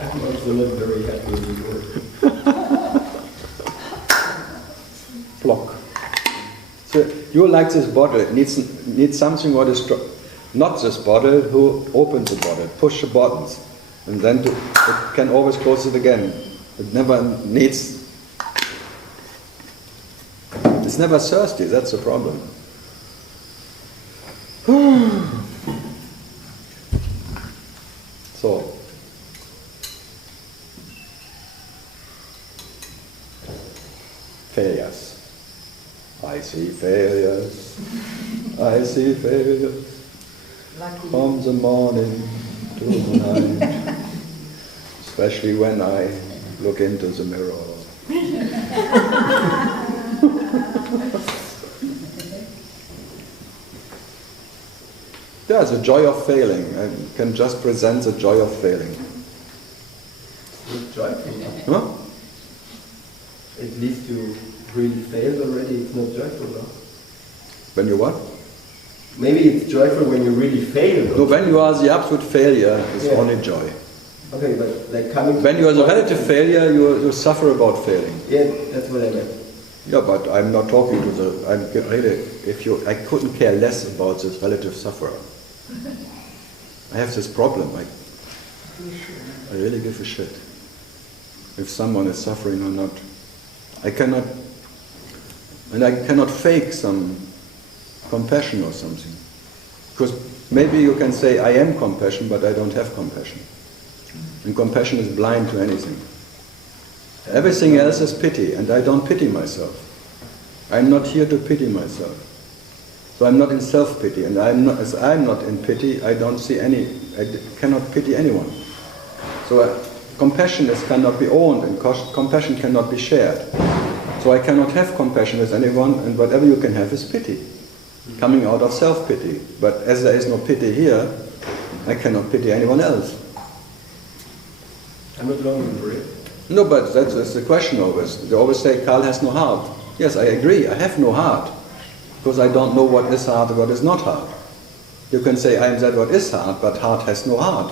I'm also not very happy with you. Block. So you like this bottle, it needs something what is not this bottle, who opens the bottle, push the buttons, and then it can always close it again. It never needs, it's never thirsty, that's the problem. So, failures. I see failures, I see failures, Lucky. from the morning to the night, especially when I look into the mirror. Yeah, the joy of failing. I can just present the joy of failing. It's joyful. Huh? At least you really failed already, it's not joyful now. When you what? Maybe it's joyful when you really fail. No, when you are the absolute failure, it's Yeah. only joy. Okay, but like coming. When you are the relative failure, you suffer about failing. Yeah, that's what I meant. Yeah, but I'm not talking to the. I'm really. I couldn't care less about this relative sufferer. I have this problem. I really give a shit if someone is suffering or not. I cannot fake some compassion or something. Because maybe you can say I am compassion, but I don't have compassion. And compassion is blind to anything. Everything else is pity, and I don't pity myself. I'm not here to pity myself. So I'm not in self-pity, and as I'm not in pity, I cannot pity anyone. So compassion cannot be owned, and compassion cannot be shared. So I cannot have compassion with anyone, and whatever you can have is pity, coming out of self-pity. But as there is no pity here, I cannot pity anyone else. I'm not longing for it. No, but that's the question always. They always say, Karl has no heart. Yes, I agree, I have no heart. Because I don't know what is heart and what is not heart. You can say, I am that what is heart, but heart has no heart.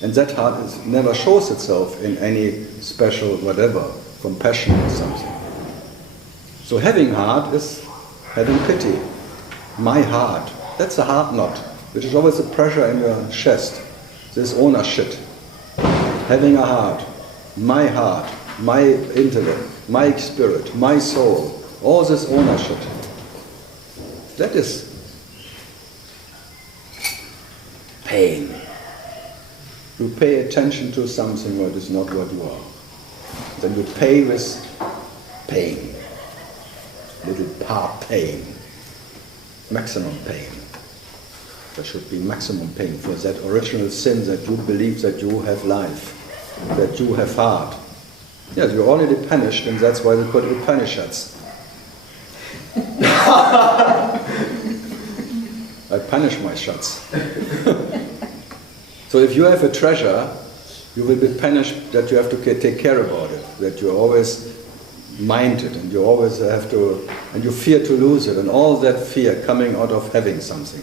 And that heart never shows itself in any special whatever, compassion or something. So having heart is having pity. My heart, that's a heart knot, which is always a pressure in your chest. This ownership. Having a heart, my intellect, my spirit, my soul, all this ownership. That is pain. You pay attention to something what is not what you are. Then you pay with pain. Little part pain. Maximum pain. There should be maximum pain for that original sin that you believe that you have life, that you have heart. Yes, you're already punished, and that's why they put you punishers. I punish my shots. So if you have a treasure, you will be punished that you have to take care about it, that you always mind it, and you always have to, and you fear to lose it, and all that fear coming out of having something.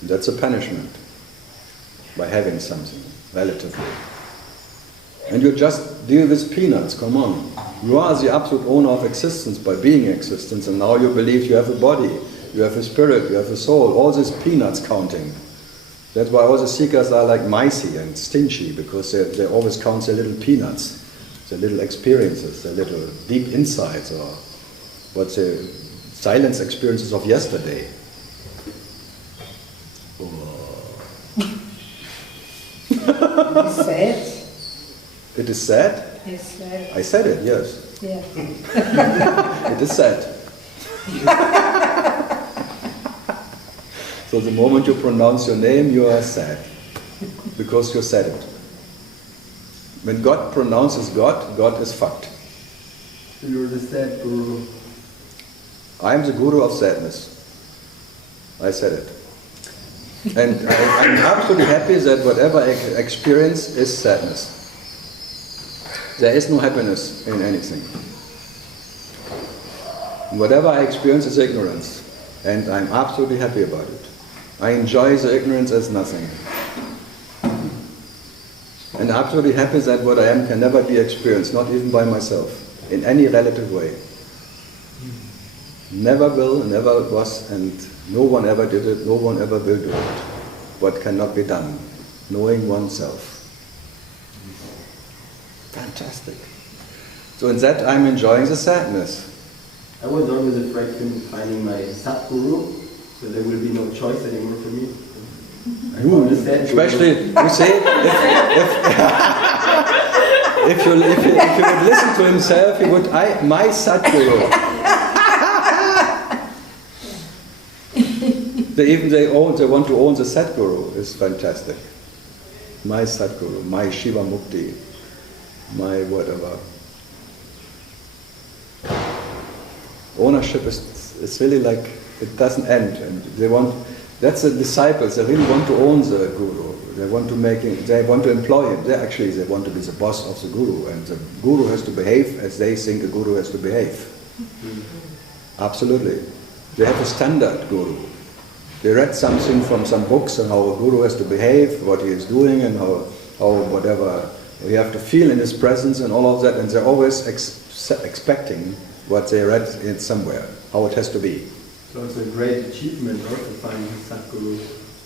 And that's a punishment, by having something, relatively. And you just deal with peanuts, come on. You are the absolute owner of existence by being existence, and now you believe you have a body, you have a spirit, you have a soul, all these peanuts counting. That's why all the seekers are like micey and stingy, because they always count their little peanuts, their little experiences, their little deep insights, or what the silence experiences of yesterday. It's sad. It is sad? It's sad. I said it, yes. Yeah. It is sad. So the moment you pronounce your name, you are sad, because you said it. When God pronounces God, God is fucked. You're the sad guru. I am the guru of sadness. I said it. And I'm absolutely happy that whatever I experience is sadness. There is no happiness in anything. Whatever I experience is ignorance. And I'm absolutely happy about it. I enjoy the ignorance as nothing. And absolutely happy that what I am can never be experienced, not even by myself, in any relative way. Never will, never was, and no one ever did it, no one ever will do it. What cannot be done, knowing oneself. Fantastic. So in that I'm enjoying the sadness. I was always afraid of finding my Satguru, so there will be no choice anymore for me. Especially, you say, if you would listen to himself, he would, my Satguru. They want to own the Satguru. It's fantastic. My Satguru, my Shiva Mukti, my whatever. Ownership is really like, it doesn't end. And they want, that's the disciples, they really want to own the Guru. They want to they want to employ him. They want to be the boss of the Guru. And the Guru has to behave as they think a Guru has to behave. Absolutely. They have a standard Guru. They read something from some books on how a Guru has to behave, what he is doing, and how whatever we have to feel in his presence and all of that, and they're always expecting what they read in somewhere, how it has to be. So it's a great achievement, right, to find a Satguru.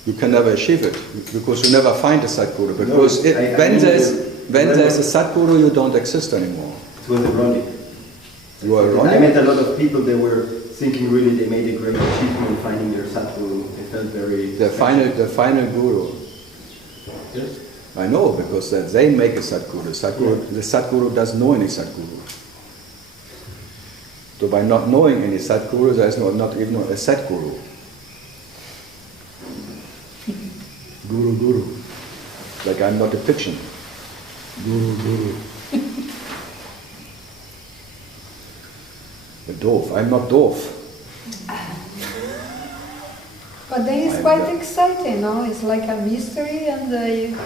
You can never achieve it, because you never find a Satguru, because when there is a Satguru, you don't exist anymore. It was ironic. You are ironic? I met a lot of people, they were thinking really they made a great achievement finding their Satguru. They felt very... The final Guru. Yes? I know, because they make a Satguru. The Satguru doesn't know any Satguru. So by not knowing any Satguru, there is not even a Satguru. Guru. Like I'm not a pigeon. Guru. Doof. I'm not doof. But then it's quite exciting, no? It's like a mystery, and the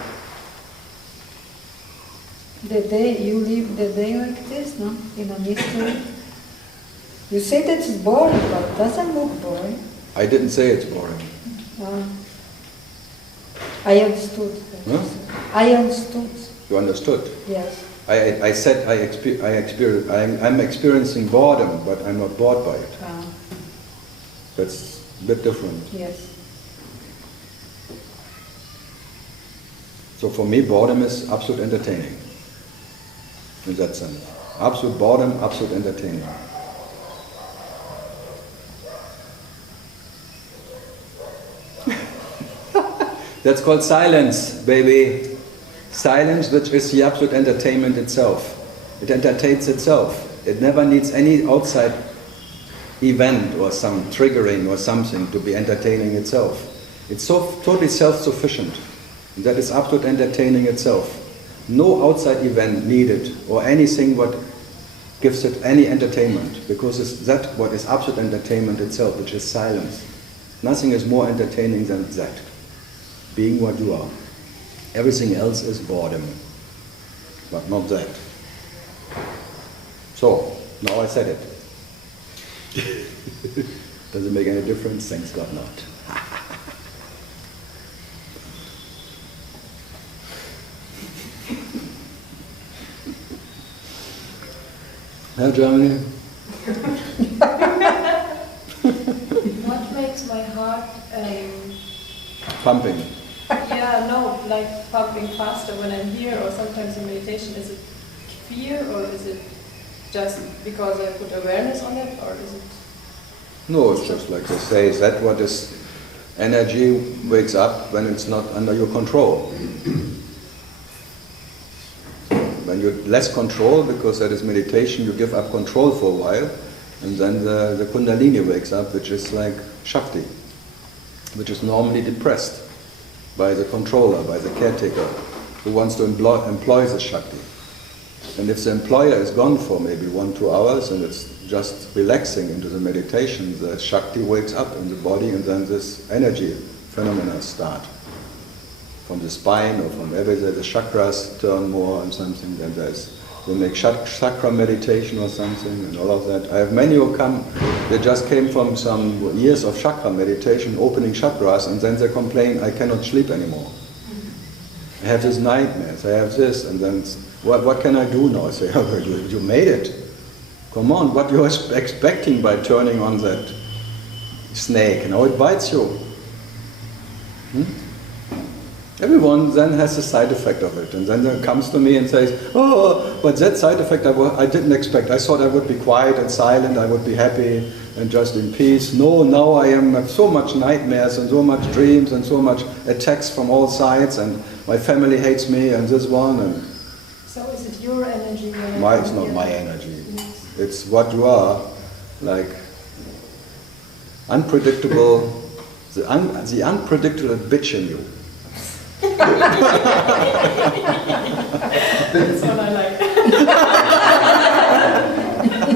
day you live the day like this, no? In a mystery. You say that it's boring, but it doesn't look boring. I didn't say it's boring. I understood. Huh? I understood. You understood? Yes. I said I'm experiencing boredom, but I'm not bored by it. That's a bit different. Yes. So for me, boredom is absolute entertaining. In that sense. Absolute boredom, absolute entertaining. That's called silence, baby. Silence, which is the absolute entertainment itself. It entertains itself. It never needs any outside event or some triggering or something to be entertaining itself. It's so totally self-sufficient. That is absolute entertaining itself. No outside event needed or anything what gives it any entertainment, because it's that what is absolute entertainment itself, which is silence. Nothing is more entertaining than that. Being what you are. Everything else is boredom, but not that. So, now I said it. Does it make any difference? Thanks God not. Hello, Germany. What makes my heart, Pumping. yeah, no, like pumping faster when I'm here, or sometimes in meditation? Is it fear, or is it just because I put awareness on it, or is it? No, it's just like they say, that what is energy wakes up when it's not under your control. When you less control, because that is meditation, you give up control for a while, and then the Kundalini wakes up, which is like Shakti, which is normally depressed by the controller, by the caretaker, who wants to employ the Shakti. And if the employer is gone for maybe 1-2 hours and it's just relaxing into the meditation, the Shakti wakes up in the body, and then this energy phenomena start. From the spine or from everywhere, the chakras turn more and something, then they make chakra meditation or something and all of that. I have many who come, they just came from some years of chakra meditation, opening chakras, and then they complain, I cannot sleep anymore. I have these nightmares, I have this, and then what can I do now? I say, oh, you made it. Come on, what you are expecting by turning on that snake? Now it bites you. Everyone then has a side effect of it, and then comes to me and says, oh, but that side effect I didn't expect. I thought I would be quiet and silent, I would be happy and just in peace. No, now I have so much nightmares and so much dreams and so much attacks from all sides, and my family hates me and this one. And So is it your energy? it's not my energy. It's what you are, like unpredictable, the unpredictable bitch in you. That's what I like.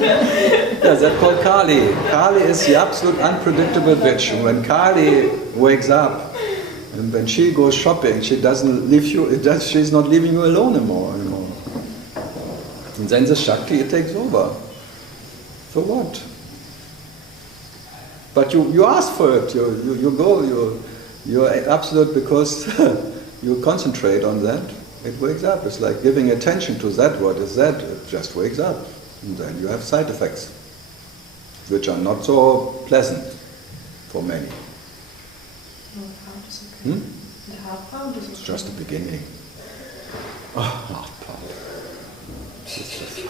Yeah, that's called Kali. Kali is the absolute unpredictable bitch. And when Kali wakes up, and when she goes shopping, she doesn't leave you. She's not leaving you alone anymore. You know. And then the Shakti takes over. For what? But you ask for it. You go. You're absolute because you concentrate on that. It wakes up. It's like giving attention to that. What is that? It just wakes up. And then you have side effects, which are not so pleasant for many. No, the heart is okay. The heart pound is okay. It's just the beginning. Oh, heart pound. It's just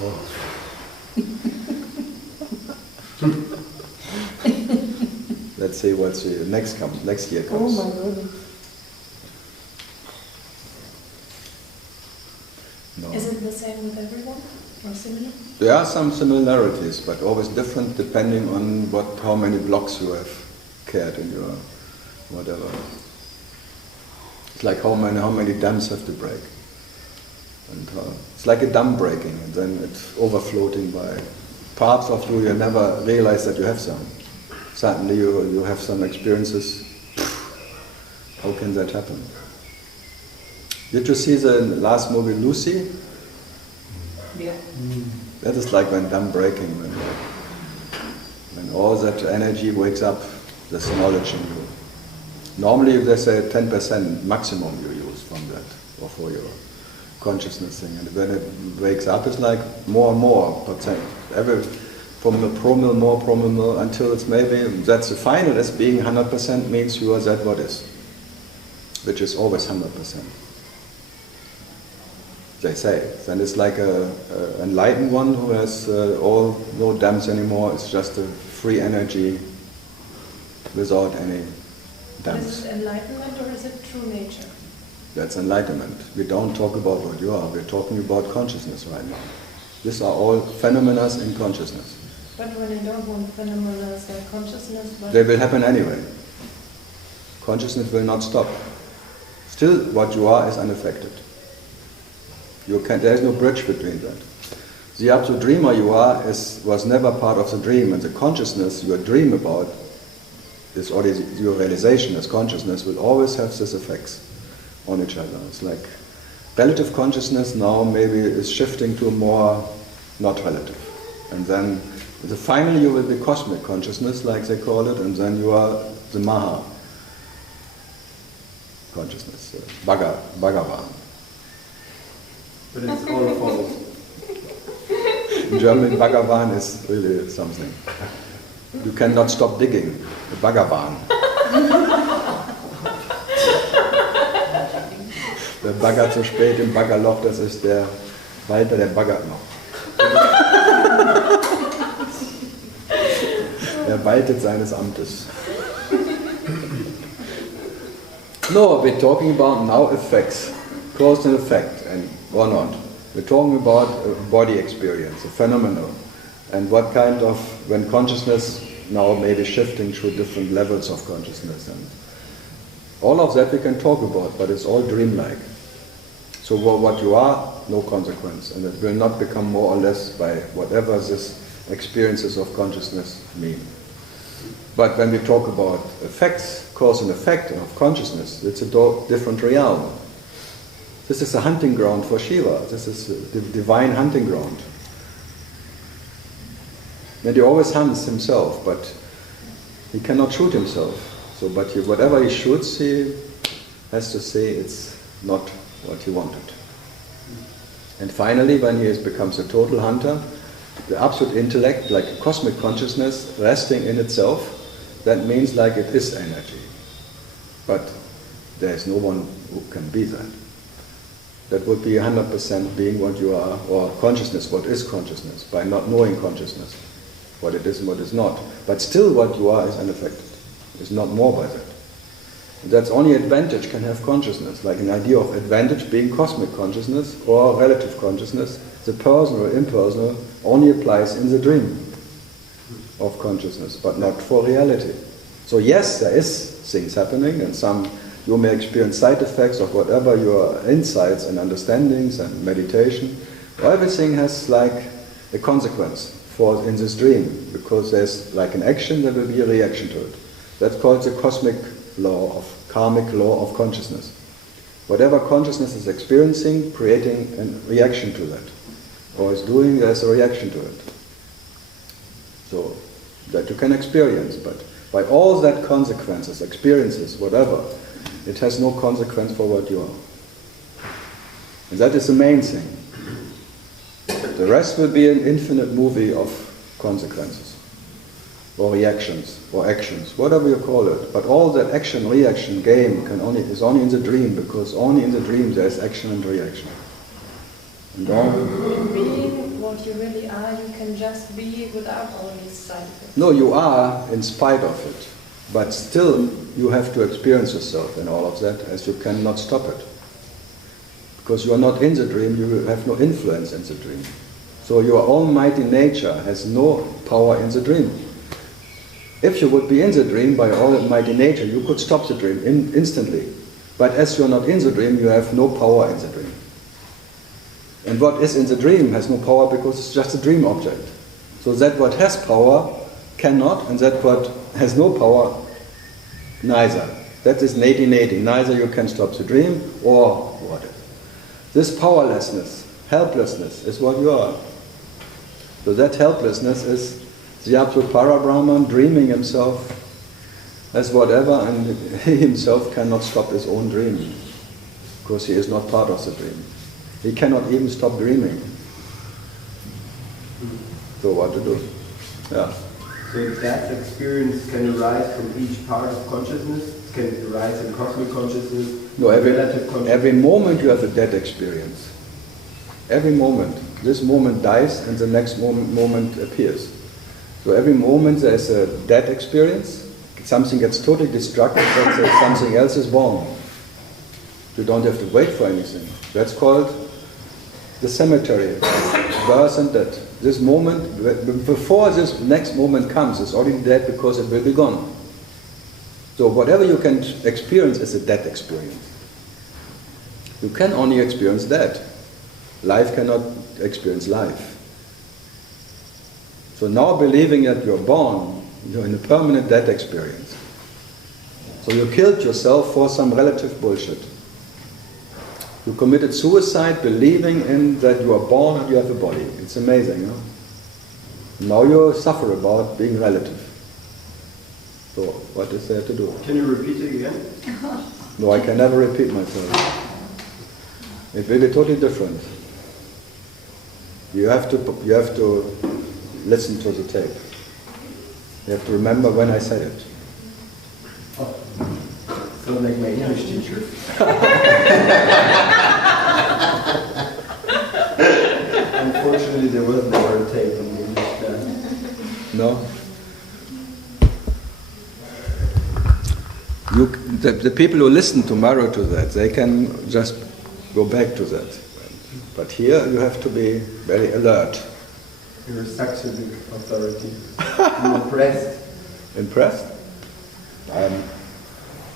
oh. Let's see what's the next year comes. Oh my goodness. No. Is it the same with everyone, or similar? There are some similarities, but always different depending on how many blocks you have cared in your whatever. It's like how many dams have to break. And it's like a dam breaking, and then it's overfloating by parts of you never realize that you have some. Suddenly you have some experiences. How can that happen? Did you see the last movie Lucy? Yeah. That is like when dam breaking, when all that energy wakes up, there's knowledge in you. Normally they say 10% maximum you use from that, or for your consciousness thing. And when it wakes up, it's like more and more percent. From the promille, more promille, until it's maybe, that's the final as being 100% means you are that what is, which is always 100%. They say. Then it's like a enlightened one who has no dams anymore, it's just a free energy without any dams. Is it enlightenment or is it true nature? That's enlightenment. We don't talk about what you are, we're talking about consciousness right now. These are all phenomena in consciousness. But when you don't want phenomena like consciousness, but They will happen anyway. Consciousness will not stop. Still, what you are is unaffected. There is no bridge between that. The absolute dreamer you are was never part of the dream, and the consciousness you dream about this or your realization as consciousness will always have these effects on each other. It's like relative consciousness now maybe is shifting to more not relative. And then finally you will be cosmic consciousness, like they call it, and then you are the Maha consciousness, Bhagavan. But it's all false. In German, Bhagavan is really something. You cannot stop digging. The Bhagavan. Der Bagger zu spät im Baggerloch, das ist der Walter, der baggert noch. Er waltet seines Amtes. No, we're talking about now effects, cause and effect, and or not. We're talking about a body experience, a phenomenon, and what kind of, when consciousness now maybe shifting through different levels of consciousness, and all of that we can talk about, but it's all dreamlike. So what you are, no consequence, and it will not become more or less by whatever these experiences of consciousness mean. But when we talk about effects, cause and effect of consciousness, it's a different realm. This is a hunting ground for Shiva. This is the divine hunting ground. And he always hunts himself, but he cannot shoot himself. So, but whatever he shoots, he has to say it's not what he wanted. And finally, when he becomes a total hunter, the absolute intellect, like a cosmic consciousness, resting in itself, that means like it is energy. But there is no one who can be that. That would be 100% being what you are, or consciousness, what is consciousness, by not knowing consciousness, what it is and what is not. But still what you are is unaffected. It's not more by that. And that's only advantage can have consciousness, like an idea of advantage being cosmic consciousness or relative consciousness. The personal or impersonal only applies in the dream of consciousness, but not for reality. So yes, there is things happening, and some you may experience side effects of whatever your insights and understandings and meditation. Everything has like a consequence for in this dream, because there's like an action, there will be a reaction to it. That's called the cosmic law of karmic law of consciousness. Whatever consciousness is experiencing, creating a reaction to that, or is doing, there's a reaction to it. So that you can experience, but by all that consequences, experiences, whatever, it has no consequence for what you are. And that is the main thing. The rest will be an infinite movie of consequences, or reactions, or actions, whatever you call it. But all that action-reaction game is only in the dream, because only in the dream there is action and reaction. And in being what you really are, you can just be without all these side effects. No, you are in spite of it. But still, you have to experience yourself in all of that, as you cannot stop it. Because you are not in the dream, you have no influence in the dream. So your almighty nature has no power in the dream. If you would be in the dream by almighty nature, you could stop the dream instantly. But as you are not in the dream, you have no power in the dream. And what is in the dream has no power because it's just a dream object. So that what has power cannot, and that what has no power, neither. That is Neti. Neither you can stop the dream or what. This powerlessness, helplessness is what you are. So that helplessness is the absolute Parabrahman dreaming himself as whatever, and he himself cannot stop his own dream because he is not part of the dream. He cannot even stop dreaming. So what to do? Yeah. So that experience can arise from each part of consciousness? It can arise in cosmic consciousness? No, relative consciousness? Every moment you have a dead experience. Every moment. This moment dies and the next moment appears. So every moment there is a dead experience. Something gets totally destructive, but something else is born. You don't have to wait for anything. That's called the cemetery, birth and death. This moment, before this next moment comes, is already dead because it will be gone. So whatever you can experience is a dead experience. You can only experience that. Life cannot experience life. So now believing that you're born, you're in a permanent death experience. So you killed yourself for some relative bullshit. You committed suicide believing in that you are born and you have a body. It's amazing, huh? Now you suffer about being relative. So what is there to do? Can you repeat it again? No, I can never repeat myself. It will be totally different. You have to listen to the tape. You have to remember when I said it. Oh. So like my English teacher. Unfortunately, there was never a tape on the English class. No? The people who listen tomorrow to that, they can just go back to that. But here you have to be very alert. You're a Saxon authority. I'm impressed. Impressed? I'm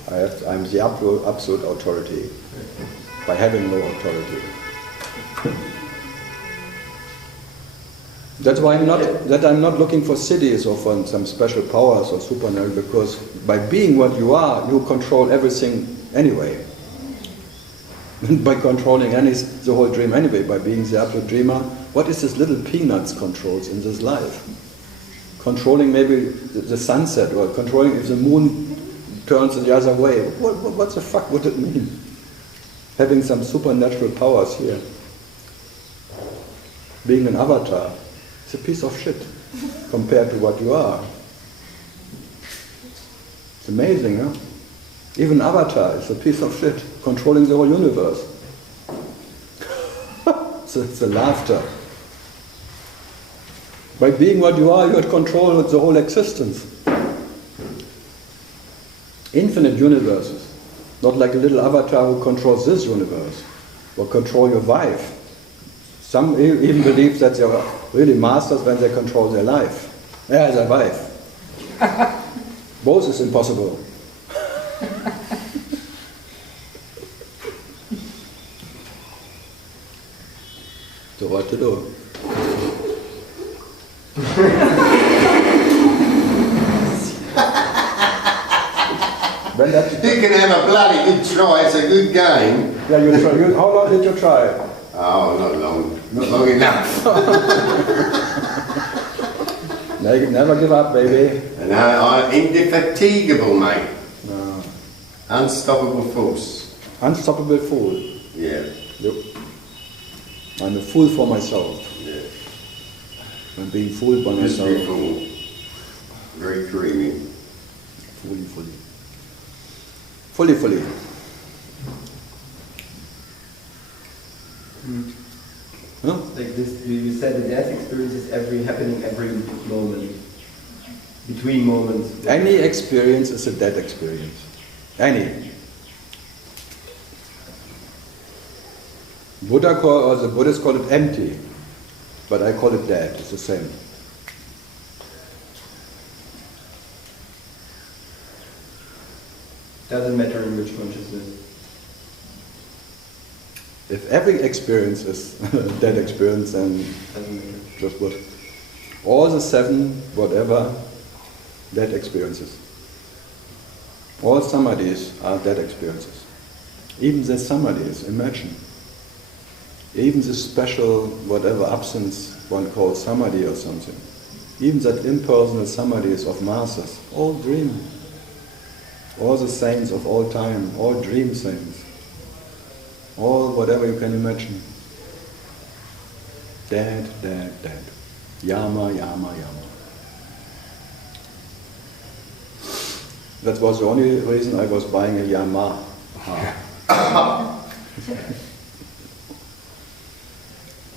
the absolute authority by having no authority. That's why I'm not looking for cities or for some special powers or supernatural, because by being what you are, you control everything anyway. By controlling the whole dream anyway, by being the absolute dreamer, what is this little peanuts controls in this life? Controlling maybe the sunset, or controlling if the moon turns the other way. What the fuck would it mean? Having some supernatural powers here. Being an avatar. It's a piece of shit compared to what you are. It's amazing, huh? Even Avatar is a piece of shit, controlling the whole universe. So it's a laughter. By being what you are, you had control of the whole existence. Infinite universes. Not like a little avatar who controls this universe, or control your wife. Some even believe that they're really masters when they control their life. Yeah, their wife. Both is impossible. So what to do? You can have a bloody good try, it's a good game. Yeah, you try. How long did you try? Oh, not long. Not long enough. Never give up, baby. And I'm indefatigable, mate. No. Unstoppable force. Unstoppable fool. Yeah. Yep. I'm a fool for myself. Yeah. I'm being fooled by myself. Mystery fool. Very creamy. Fully. Fully. Huh? Like this, you said the death experience is happening every moment. Between moments. Any experience is a dead experience. Any. The Buddhists call it empty, but I call it dead. It's the same. Doesn't matter in which consciousness. If every experience is a dead experience, then just what? All the 7, whatever, dead experiences. All samadhis are dead experiences. Even the samadhis, imagine. Even the special, whatever absence one calls samadhi or something. Even that impersonal samadhis of masters, all dream. All the saints of all time, all dream saints. All whatever you can imagine. Dead. Yama. That was the only reason I was buying a Yamaha.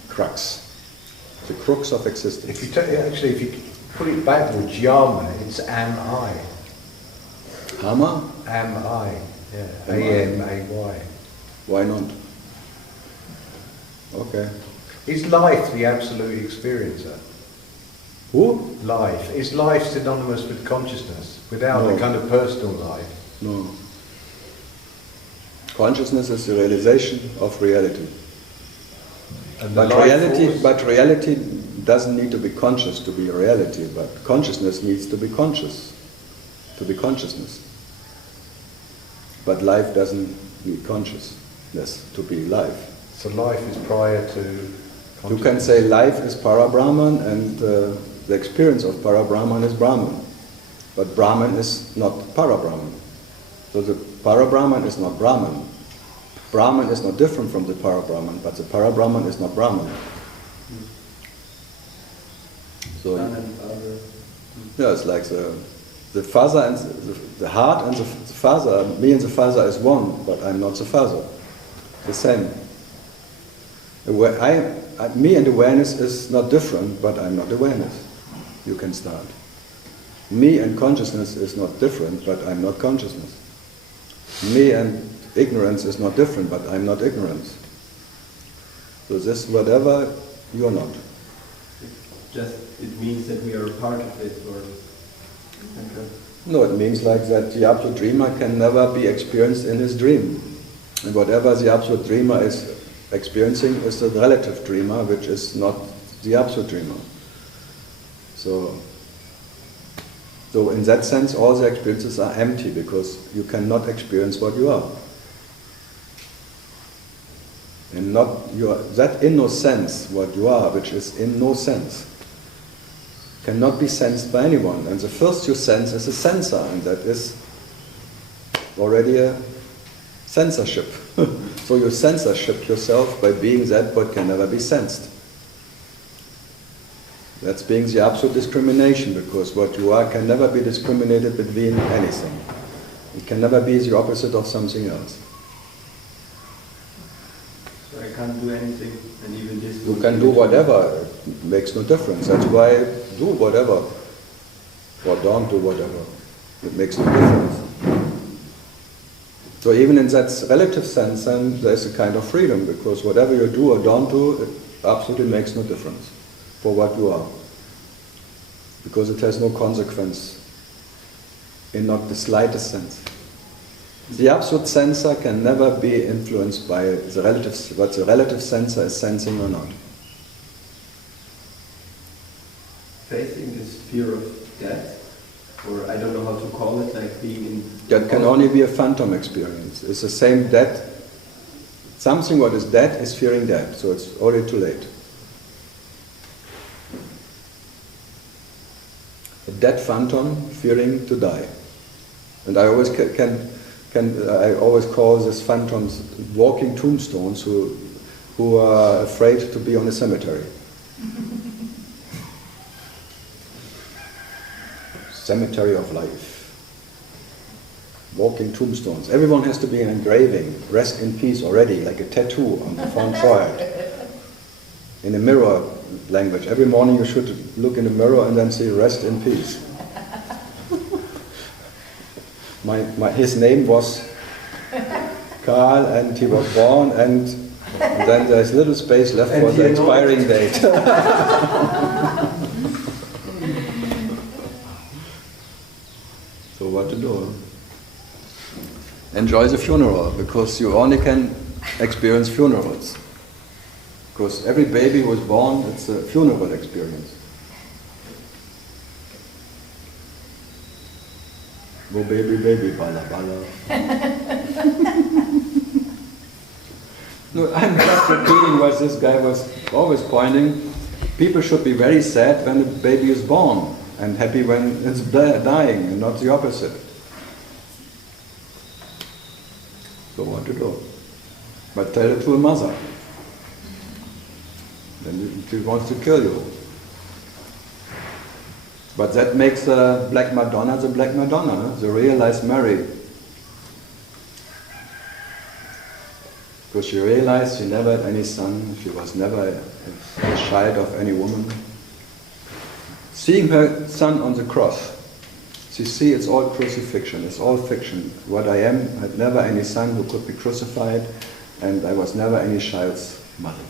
Crux. The crux of existence. If you put it backwards, Yama, it's am I. Hama? Am I. Yeah. Am I. A-M-A-Y. Why not? Okay. Is life the absolute experiencer? Who? Life. Is life synonymous with consciousness, without No. the kind of personal life? No. Consciousness is the realization of reality. And the But life reality doesn't need to be conscious to be a reality, but consciousness needs to be conscious, to be consciousness. but life doesn't need consciousness to be life. So life is prior to You can say life is para-Brahman and the experience of para-Brahman is Brahman. But Brahman is not para-Brahman. So the para-Brahman is not Brahman. Brahman is not different from the para-Brahman, but the para-Brahman is not Brahman. So yeah, it's like the father and the heart and the father, me and the father is one, but I'm not the father. The same. Me and awareness is not different, but I'm not awareness. You can start. Me and consciousness is not different, but I'm not consciousness. Me and ignorance is not different, but I'm not ignorance. So this, whatever, you're not. It means that we are a part of it, or... No, it means like that the absolute dreamer can never be experienced in his dream. And whatever the absolute dreamer is experiencing is the relative dreamer, which is not the absolute dreamer. So in that sense, all the experiences are empty, because you cannot experience what you are. And that in no sense, what you are, which is in no sense, cannot be sensed by anyone. And the first you sense is a sensor, and that is already a censorship. So you censorship yourself by being that what can never be sensed. That's being the absolute discrimination, because what you are can never be discriminated between anything. It can never be the opposite of something else. So I can't do anything, and even this... You can do whatever, it makes no difference. That's why do whatever, or don't do whatever. It makes no difference. So even in that relative sense, then there's a kind of freedom, because whatever you do or don't do, it absolutely makes no difference for what you are. Because it has no consequence in not the slightest sense. The absolute sensor can never be influenced by the relative, what the relative sensor is sensing or not. Facing this fear of death, or I don't know how to call it, like being in... That can only be a phantom experience. It's the same death. Something what is dead is fearing death, so it's already too late. A dead phantom fearing to die. And I always I always call these phantoms walking tombstones who are afraid to be on a cemetery. Cemetery of life. Walking tombstones. Everyone has to be an engraving, rest in peace already, like a tattoo on the front forehead. In a mirror language. Every morning you should look in the mirror and then say, rest in peace. His name was Karl, and he was born, and then there's little space left for the expiring date. So what to do? Enjoy the funeral, because you only can experience funerals. Because every baby who was born, it's a funeral experience. Oh baby, baby, bala, bala. No, I'm just repeating what this guy was always pointing. People should be very sad when a baby is born, and happy when it's dying, and not the opposite. So what to do? But tell it to a mother. Then she wants to kill you. But that makes the Black Madonna the Black Madonna, the realized Mary. Because she realized she never had any son, she was never a child of any woman. Seeing her son on the cross, she see it's all crucifixion, it's all fiction. What I am, I had never any son who could be crucified, and I was never any child's mother.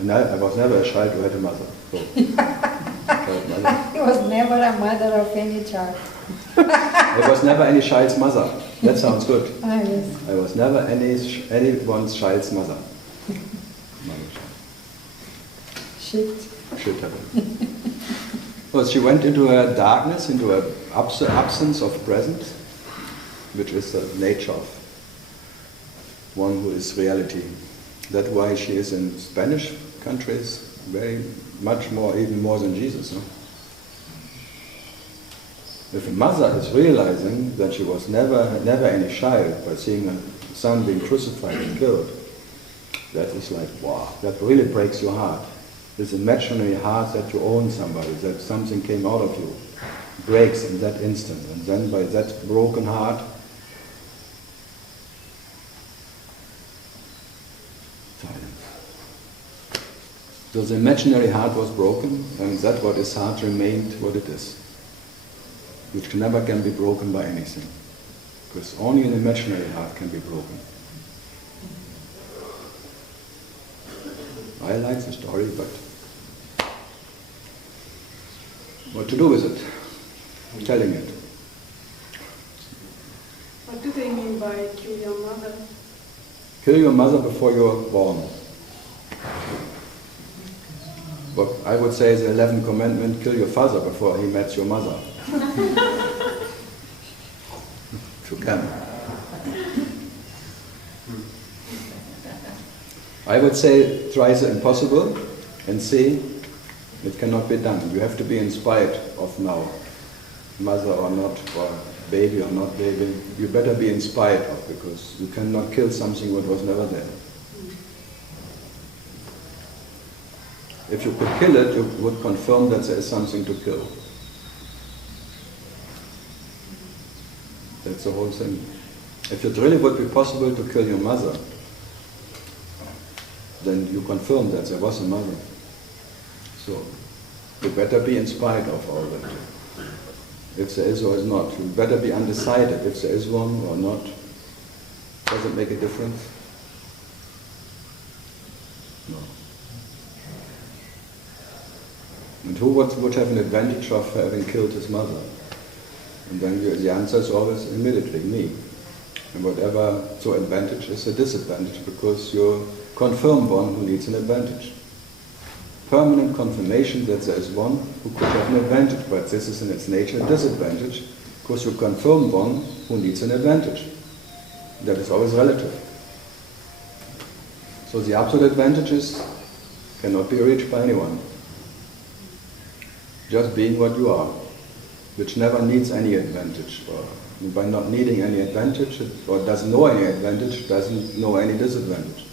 And I was never a child who had a mother. So. He was never a mother of any child. I was never any child's mother. That sounds good. Ah, yes. I was never anyone's child's mother. Shit. Shit happened. Well, she went into her darkness, into her absence of presence. which is the nature of one who is reality. That's why she is in Spanish countries very much more, even more than Jesus. No? If a mother is realizing that she was never any child by seeing her son being crucified and killed, that is like, wow, that really breaks your heart. This imaginary heart that you own somebody, that something came out of you, breaks in that instant. And then by that broken heart, silence. So the imaginary heart was broken, and that what his heart remained what it is, which never can be broken by anything. Because only an imaginary heart can be broken. I like the story, but what to do with it? I'm telling it. What do they mean by kill your mother? Kill your mother before you are born. What I would say is the 11th commandment, kill your father before he met your mother. If you can. I would say try the impossible and see it cannot be done. You have to be inspired of now, mother or not, or baby or not baby. You better be inspired of, because you cannot kill something that was never there. If you could kill it, you would confirm that there is something to kill. That's the whole thing. If it really would be possible to kill your mother, then you confirm that there was a mother. So, you better be inspired of all that. If there is or is not. You better be undecided if there is one or not. Does it make a difference? No. And who would have an advantage of having killed his mother? And then the answer is always immediately me. And whatever, so advantage is a disadvantage, because you confirm one who needs an advantage. Permanent confirmation that there is one who could have an advantage, but this is in its nature a disadvantage, because you confirm one who needs an advantage. That is always relative. So the absolute advantages cannot be reached by anyone. Just being what you are, which never needs any advantage, or by not needing any advantage, or doesn't know any advantage, doesn't know any disadvantage.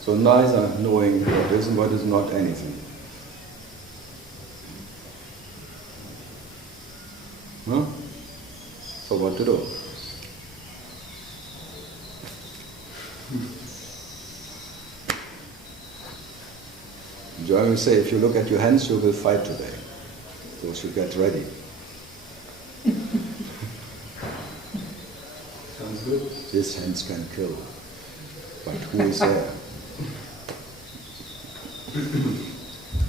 So neither knowing what is and what is not anything. Huh? So what to do? In German we say, if you look at your hands, you will fight today. So you should get ready. Sounds good. These hands can kill. But who is there?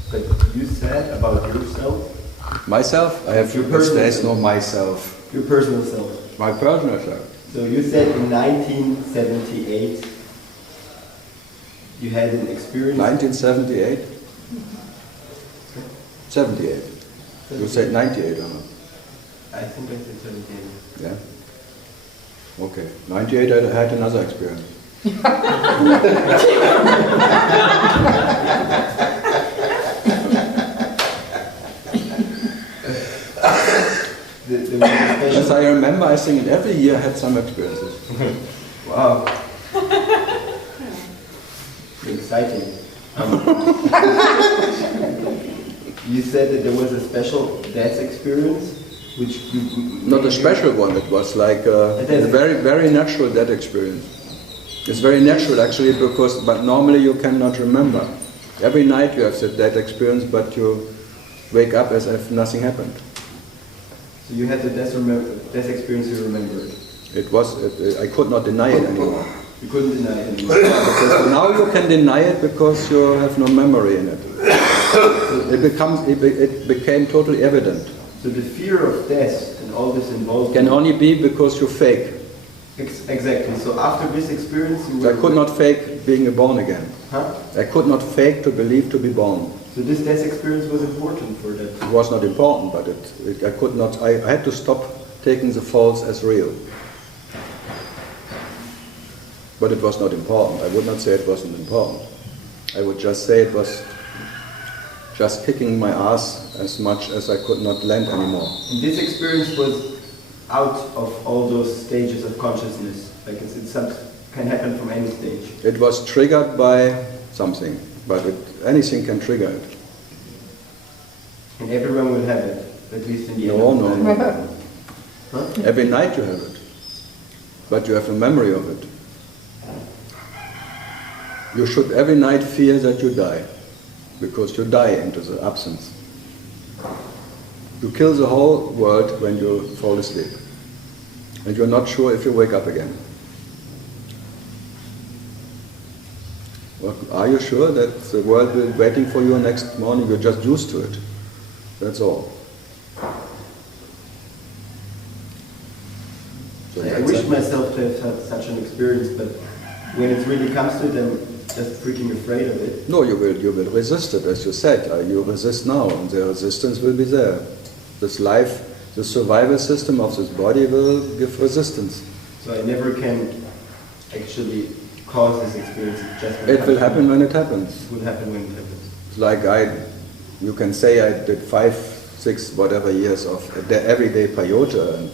But you said about yourself? Myself? I have Your but personal there is self. no myself. Your personal self. My personal self. So you said in 1978 you had an experience. 1978? 78. You said 98 or not? I think I said 78. Yeah? Okay. 98 I had another experience. As I remember, I think in every year I had some experiences. Wow. Exciting. You said that there was a special death experience, which you... Not a special one, it was like a very, very natural death experience. It's very natural actually, but normally you cannot remember. Every night you have that experience, but you wake up as if nothing happened. So you had the death experience you remembered? It was, I could not deny it anymore. You couldn't deny it anymore? Because now you can deny it because you have no memory in it. It became totally evident. So the fear of death and all this involved... Can only be because you fake. Exactly. So after this experience you were... I could not fake being born again. Huh? I could not fake to believe to be born. So this death experience was important for that? It was not important, but I could not... I had to stop taking the false as real. But it was not important. I would not say it wasn't important. I would just say it was just kicking my ass as much as I could not lend anymore. And this experience was out of all those stages of consciousness. Like can happen from any stage. It was triggered by something, but anything can trigger it. And everyone will have it, at least in the end. No. Huh? Every night you have it, but you have a memory of it. You should every night fear that you die, because you die into the absence. You kill the whole world when you fall asleep, and you're not sure if you wake up again. Well, are you sure that the world will be waiting for you next morning? You're just used to it. That's all. So I wish myself to have had such an experience, but when it really comes to it, I'm just freaking afraid of it. No, you will resist it, as you said. You resist now, and the resistance will be there. This life, the survival system of this body will give resistance. So I never can actually cause this experience. It will happen when it happens. It will happen when it happens. It's like you can say I did 5, 6, whatever years of everyday peyote and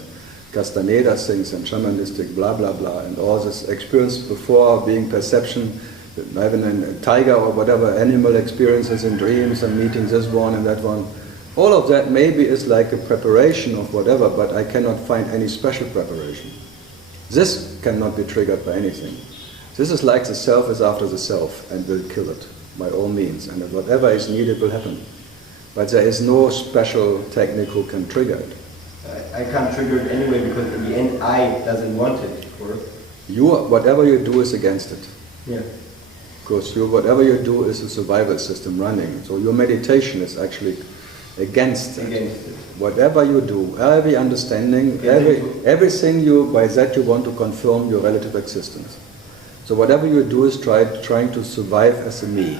Castaneda things and shamanistic blah blah blah and all this experience before being perception, having a tiger or whatever animal experiences in dreams and meeting this one and that one. All of that maybe is like a preparation of whatever, but I cannot find any special preparation. This cannot be triggered by anything. This is like the self is after the self and will kill it by all means, and whatever is needed will happen. But there is no special technique who can trigger it. I can't trigger it anyway because in the end I doesn't want it. Or whatever you do is against it. Yeah. Because whatever you do is a survival system running. So your meditation is actually against it. Whatever you do, every understanding, everything by that you want to confirm your relative existence. So whatever you do is trying to survive as a me.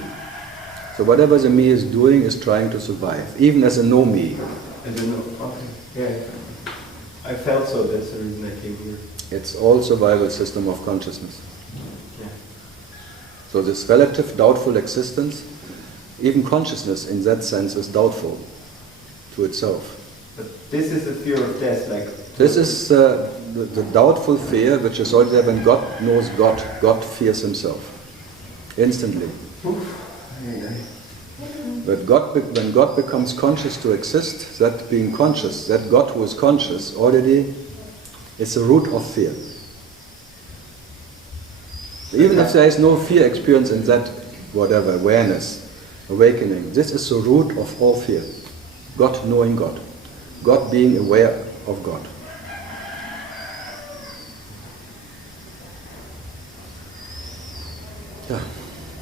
So whatever the me is doing is trying to survive, even as a no me. As a no, okay. Yeah. I felt so, that's the reason I came here. It's all survival system of consciousness. Yeah. So this relative doubtful existence, even consciousness in that sense is doubtful to itself. But this is the fear of death, like... This is the doubtful fear, which is already there when God knows God. God fears himself. Instantly. But when God becomes conscious to exist, that being conscious, that God who is conscious, already is the root of fear. Even if there is no fear experience in that, whatever, awareness, awakening, this is the root of all fear. God knowing God. God being aware of God. Yeah.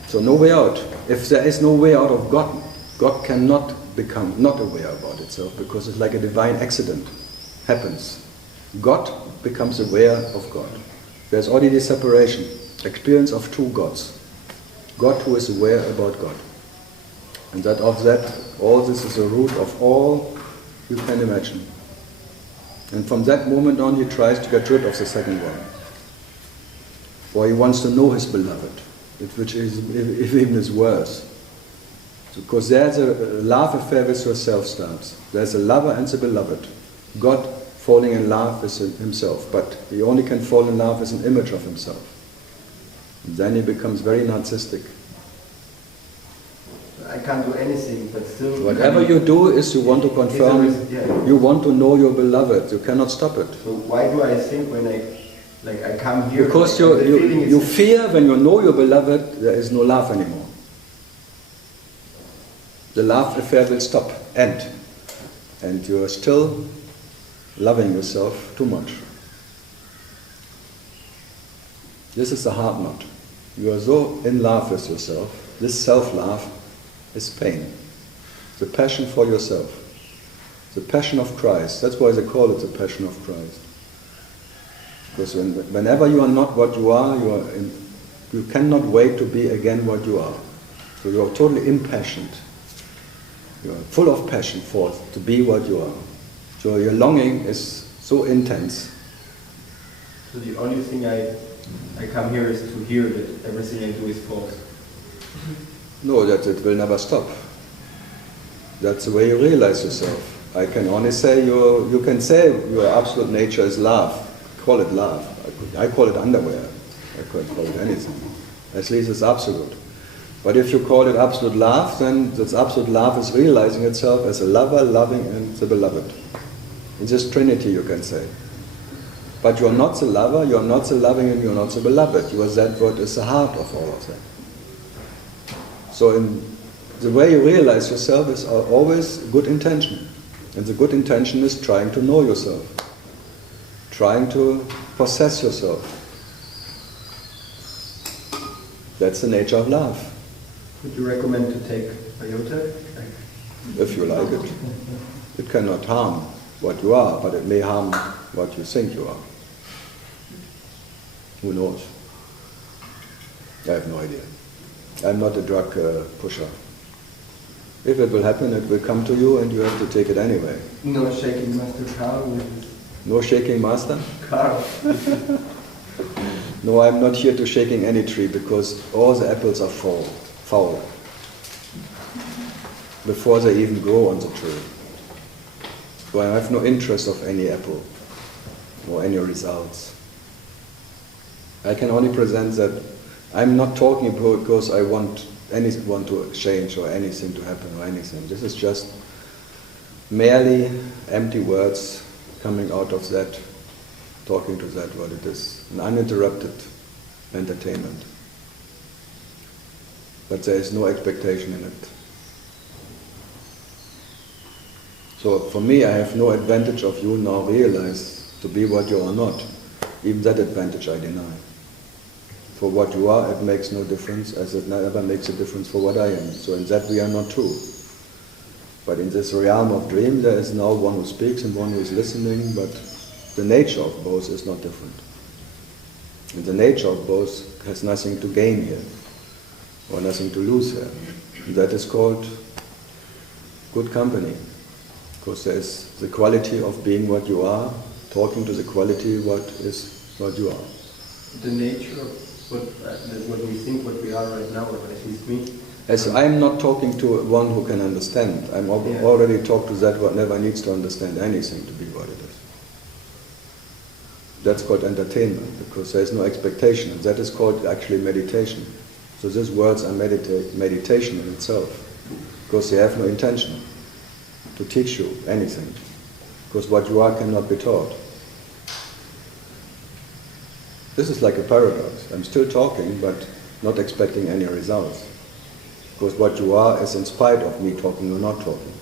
So no way out. If there is no way out of God, God cannot become not aware about itself because it's like a divine accident happens. God becomes aware of God. There's already separation, experience of two gods. God who is aware about God. And that of that, all this is the root of all you can imagine. And from that moment on, he tries to get rid of the second one. For he wants to know his beloved, which is even is worse. Because there's a love affair with yourself starts. There's a lover and the beloved. God falling in love with himself, but he only can fall in love with an image of himself. And then he becomes very narcissistic. I can't do anything, but still... Whatever you do is you want to confirm, you want to know your beloved, you cannot stop it. So why do I think when I come here... Because you fear when you know your beloved, there is no love anymore. The love affair will stop, end. And you are still loving yourself too much. This is the hard knot. You are so in love with yourself, this self-love is pain. The passion for yourself. The passion of Christ. That's why they call it the passion of Christ. Because whenever you are not what you are, you cannot wait to be again what you are. So you are totally impassioned. You are full of passion to be what you are. So your longing is so intense. So the only thing I I come here is to hear that everything I do is false. No, that it will never stop. That's the way you realize yourself. I can only say you can say your absolute nature is love. Call it love. I call it underwear. I could call it anything. At least it's absolute. But if you call it absolute love, then this absolute love is realizing itself as a lover, loving, and the beloved. In this trinity, you can say. But you are not the lover, you are not the loving, and you are not the beloved. You are that what is the heart of all of that. So in the way you realize yourself is always good intention. And the good intention is trying to know yourself. Trying to possess yourself. That's the nature of love. Would you recommend to take peyote? If you like it. It cannot harm what you are, but it may harm what you think you are. Who knows? I have no idea. I'm not a drug pusher. If it will happen, it will come to you and you have to take it anyway. No shaking Master Karl with his... No shaking master? Karl. No, I'm not here to shaking any tree because all the apples are foul. Before they even grow on the tree. So I have no interest of any apple or any results. I can only present that I'm not talking because I want anyone to change or anything to happen or anything. This is just merely empty words coming out of that, talking to that what it is. An uninterrupted entertainment. But there is no expectation in it. So for me, I have no advantage of you now realize to be what you are not. Even that advantage I deny. For what you are, it makes no difference, as it never makes a difference for what I am. So in that we are not true. But in this realm of dream, there is now one who speaks and one who is listening, but the nature of both is not different. And the nature of both has nothing to gain here, or nothing to lose here. And that is called good company. Because there's the quality of being what you are, talking to the quality what is what you are. The nature of what we think, what we are right now, or at least me. As I'm not talking to one who can understand, I'm already talked to that what never needs to understand anything to be what it is. That's called entertainment, because there is no expectation, and that is called actually meditation. So these words are meditation in itself, because they have no intention to teach you anything, because what you are cannot be taught. This is like a paradox. I'm still talking, but not expecting any results. Because what you are is in spite of me talking or not talking.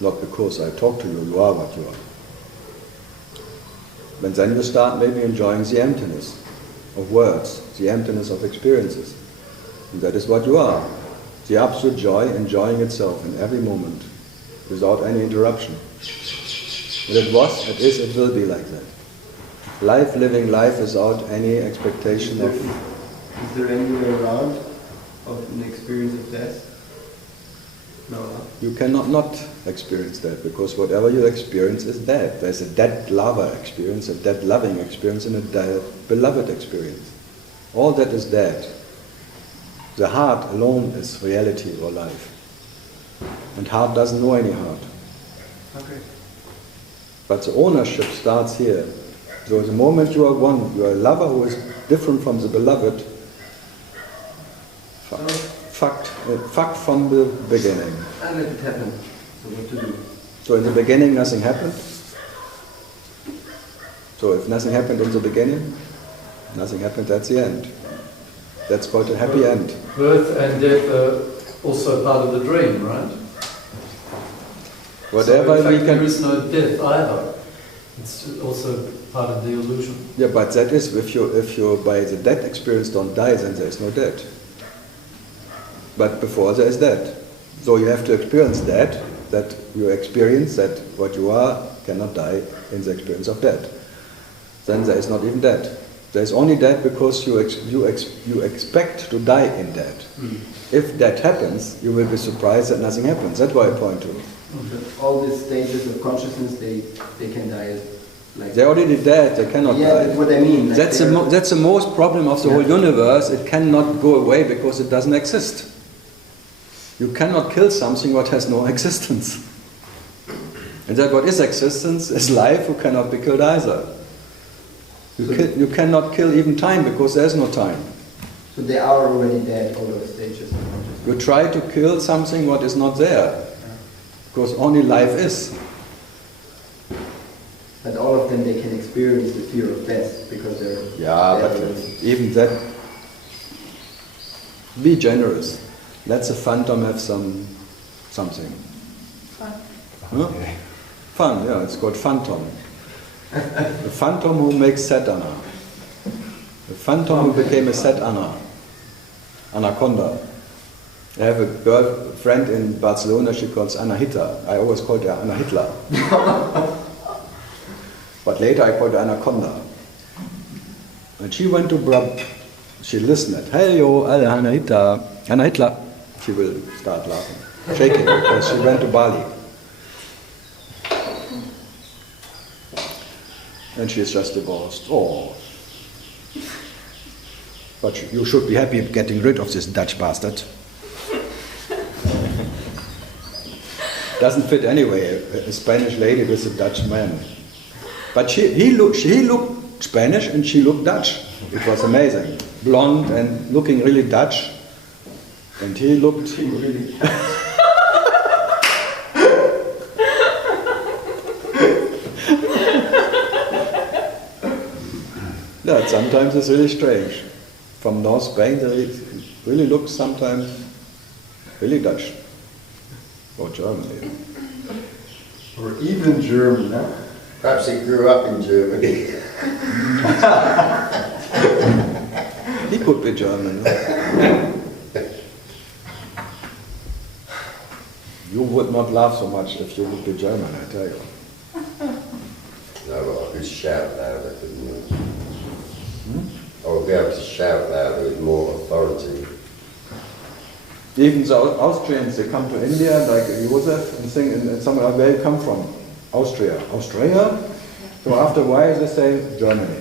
Not because I talk to you, you are what you are. And then you start maybe enjoying the emptiness of words, the emptiness of experiences. And that is what you are. The absolute joy, enjoying itself in every moment, without any interruption. And it was, it is, it will be like that. Life, living life without any expectation of... Is there any way around of an experience of death? No. You cannot not experience that, because whatever you experience is dead. There's a dead lover experience, a dead loving experience, and a dead beloved experience. All that is dead. The heart alone is reality or life. And heart doesn't know any heart. Okay. But the ownership starts here. So the moment you are one, you are a lover who is different from the beloved, fucked from the beginning. And let it happen. So what to do? So in the beginning nothing happened. So if nothing happened in the beginning, nothing happened at the end. That's called a happy end. Birth and death are also part of the dream, right? Whatever so in fact, we can... there is no death either. It's also part of the illusion. Yeah, but that is, if you by the death experience don't die, then there is no death. But before there is death. So you have to experience that you experience that what you are cannot die in the experience of death. Then there is not even death. There is only death because you expect to die in death. If that happens, you will be surprised that nothing happens. That's why I point to it. All these stages of consciousness, they can die Like, They're already dead, they cannot yeah, die. that's what I mean. Like That's the most problem of the whole universe. It cannot go away because it doesn't exist. You cannot kill something what has no existence. And that what is existence is life, who cannot be killed either. You cannot kill even time because there's no time. So they are already dead, all those stages. You try to kill something what is not there. Because only life is. But all of them, they can experience the fear of death because they're Yeah, dead but already. even that, be generous. Let the phantom have something. Fun. Huh? Fun, yeah, it's called phantom. The phantom who makes set Anna. The phantom who became a set Anna. Anaconda. I have a girlfriend in Barcelona, she calls Anna Hitler. I always called her Anna Hitler. But later I called her Anaconda. And she went to she listened. Hello, Anna Hitler. Anna Hitler. She will start laughing, shaking, because she went to Bali. And she's just divorced. Oh. But you should be happy getting rid of this Dutch bastard. Doesn't fit anyway, a Spanish lady with a Dutch man. But he looked Spanish and she looked Dutch. It was amazing. Blonde and looking really Dutch. And he looked really Yeah, sometimes it's really strange. From North Spain, they really look sometimes really Dutch. Or German even. Or even German, huh? Perhaps he grew up in Germany. He could be German. You would not laugh so much if you would be German, I tell you. No, but I could shout louder, couldn't I? I would be able to shout louder with more authority. Even the Austrians, they come to India, like Josef, and sing, and somewhere where you come from? Austria. Austria? So after a while they say Germany.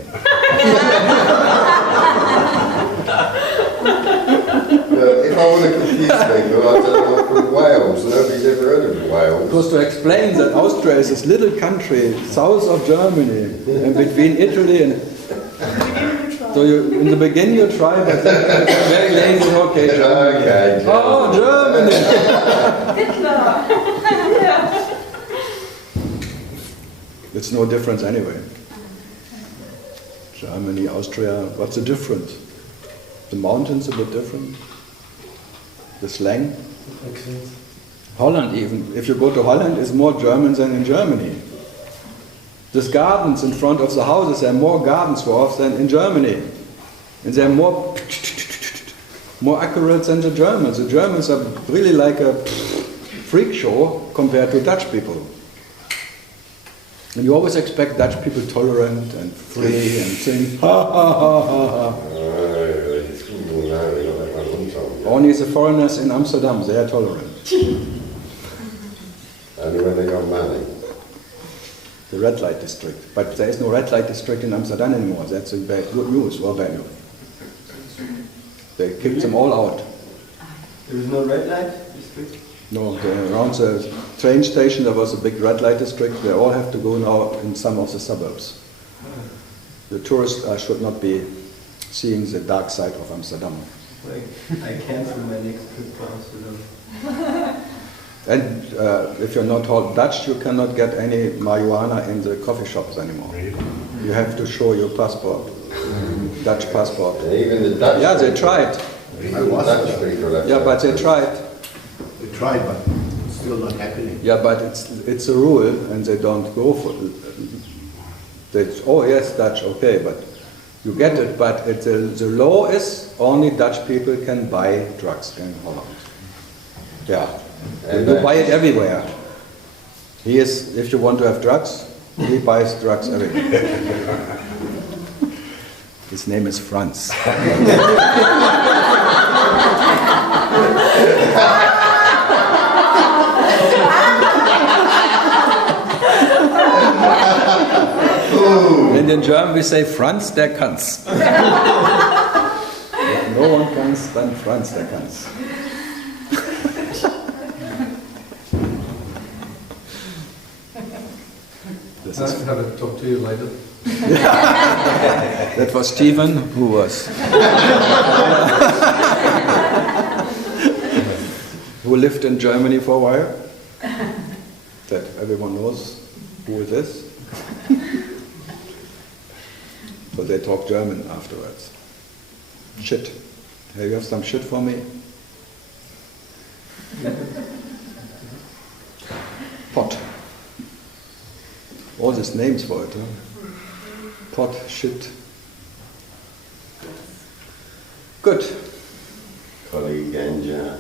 If I want to confuse people, I tell them I'm from Wales. Nobody's ever heard of Wales. Because to explain that Austria is this little country south of Germany, and between Italy and... So in the beginning you try, but then it's very lazy, okay, Germany. Okay, Oh, Germany! Yeah. It's no difference anyway. Germany, Austria, what's the difference? The mountains a bit different? The slang? Holland even, if you go to Holland, is more German than in Germany. There's gardens in front of the houses, there are more gardens for us than in Germany. And they're more accurate than the Germans. The Germans are really like a freak show compared to Dutch people. And you always expect Dutch people tolerant and free and sing, ha ha ha ha ha. Only the foreigners in Amsterdam, they are tolerant. Only when they got money. The red light district. But there is no red light district in Amsterdam anymore. That's good news or bad news. They kicked them all out. There is no red light district? No, around the train station there was a big red light district. They all have to go now in some of the suburbs. The tourists should not be seeing the dark side of Amsterdam. Like, I cancel my next trip to Amsterdam. And if you're not taught Dutch, you cannot get any marijuana in the coffee shops anymore. You have to show your passport, Dutch passport. And even the Dutch. Yeah, they tried. Dutch people have Yeah, but they tried. They tried, but it's still not happening. Yeah, but it's a rule, and they don't go for it. Oh yes, Dutch, okay, but you get it. But the law is only Dutch people can buy drugs in Holland. Yeah. And you buy it everywhere. If you want to have drugs, he buys drugs everywhere. His name is Franz. And in German we say, Franz, der kann's. If no one kann's, then Franz, der kann's. I'll have a talk to you later. That was Stephen, who was who lived in Germany for a while. That everyone knows who it is. So they talk German afterwards. Shit. Hey, you have some shit for me? Pot. All these names for it, huh? Pot, shit. Good. Kali Ganja.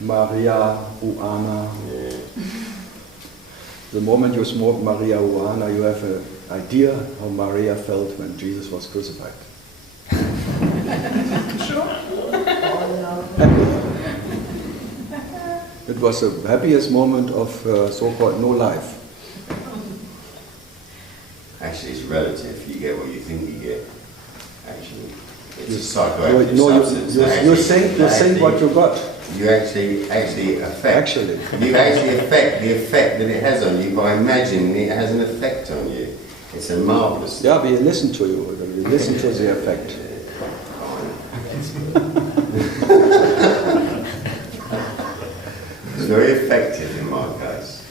Maria Uana. Yeah. The moment you smoke Maria Uana, you have an idea how Maria felt when Jesus was crucified. It was the happiest moment of so-called no life. Actually, it's relative. You get what you think you get. Actually, it's a psychoactive substance. You think what you got. You actually affect. Actually. You actually affect the effect that it has on you by imagining it has an effect on you. It's a marvelous. Yeah, we listen to you. We listen to the effect. It's very effective in my case.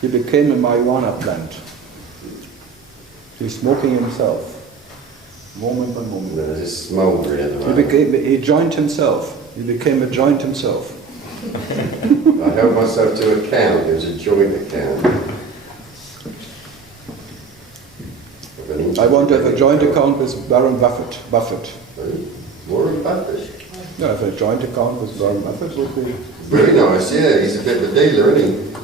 He became a marijuana plant. He's smoking himself, moment by moment. There's a smouldering at the moment. He joined himself. He became a joint himself. I held myself to account. It was a joint account. I want to have a joint account with Warren Buffett. Warren Buffett? Yeah, if a joint account with Warren Buffett would be... Very nice, yeah. He's a bit of a dealer, isn't he?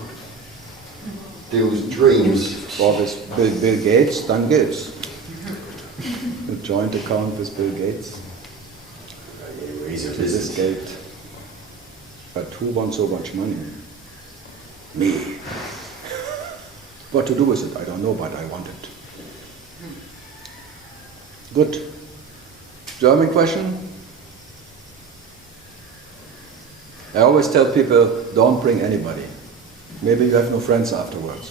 Deals dreams. Or with Bill Gates, dann geht's. A joint account with Bill Gates. He's a This business. gate. But who wants so much money? Me. What to do with it? I don't know, but I want it. Good. German question? I always tell people, don't bring anybody. Maybe you have no friends afterwards.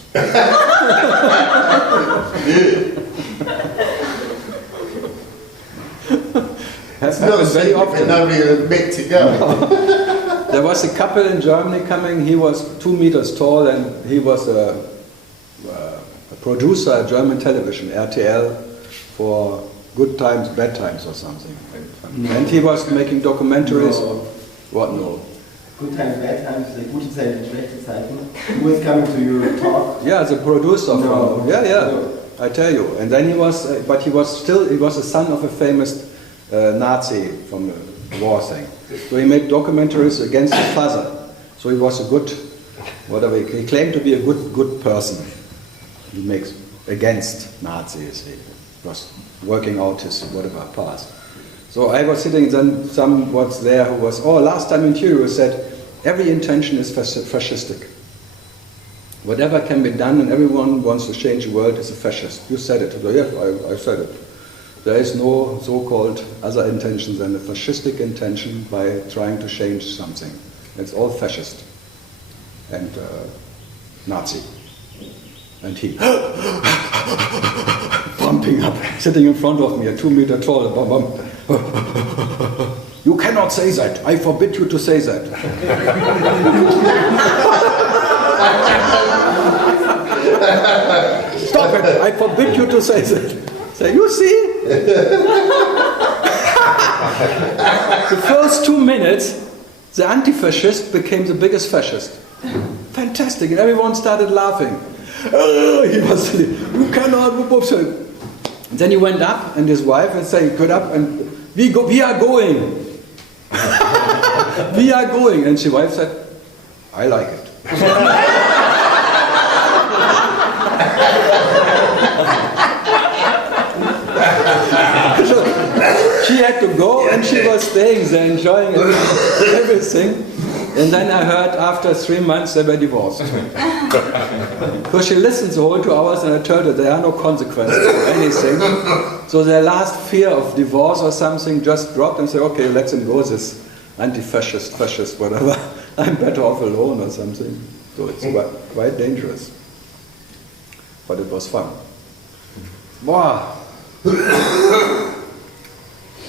That's not very often. Nobody will admit to go. There was a couple in Germany coming. He was 2 meters tall and he was a producer at German television, RTL, for Good Times, Bad Times or something. And he was making documentaries. No. What no? Good times, bad times, the gute Zeiten, schlechte Zeiten. Who is coming to your talk? Yeah, the producer. No. From, yeah. No. I tell you. And then he was a son of a famous Nazi from the war thing. So he made documentaries against his father. So he was a good, he claimed to be a good person. He makes against Nazis. He was working out his past. So I was sitting, then some was there who was, last time in Tiru said, every intention is fascistic. Whatever can be done and everyone wants to change the world is a fascist. You said it. Yes, I said it. There is no so-called other intention than a fascistic intention by trying to change something. It's all fascist and Nazi. And he bumping up, sitting in front of me, a 2 meter tall, you cannot say that. I forbid you to say that. Stop it! I forbid you to say that. Say, you see? The first 2 minutes, the anti-fascist became the biggest fascist. Fantastic, and everyone started laughing. He was, you cannot. And then he went up, and his wife and said, "Get up, and we are going." We are going, and his wife said, "I like it." So she had to go, and she was staying there, enjoying everything. And then I heard after 3 months they were divorced. Because she listened the whole 2 hours and I told her there are no consequences for anything. So their last fear of divorce or something just dropped and said, okay, let him go, this anti-fascist, fascist, whatever. I'm better off alone or something. So it's quite dangerous. But it was fun. Wow.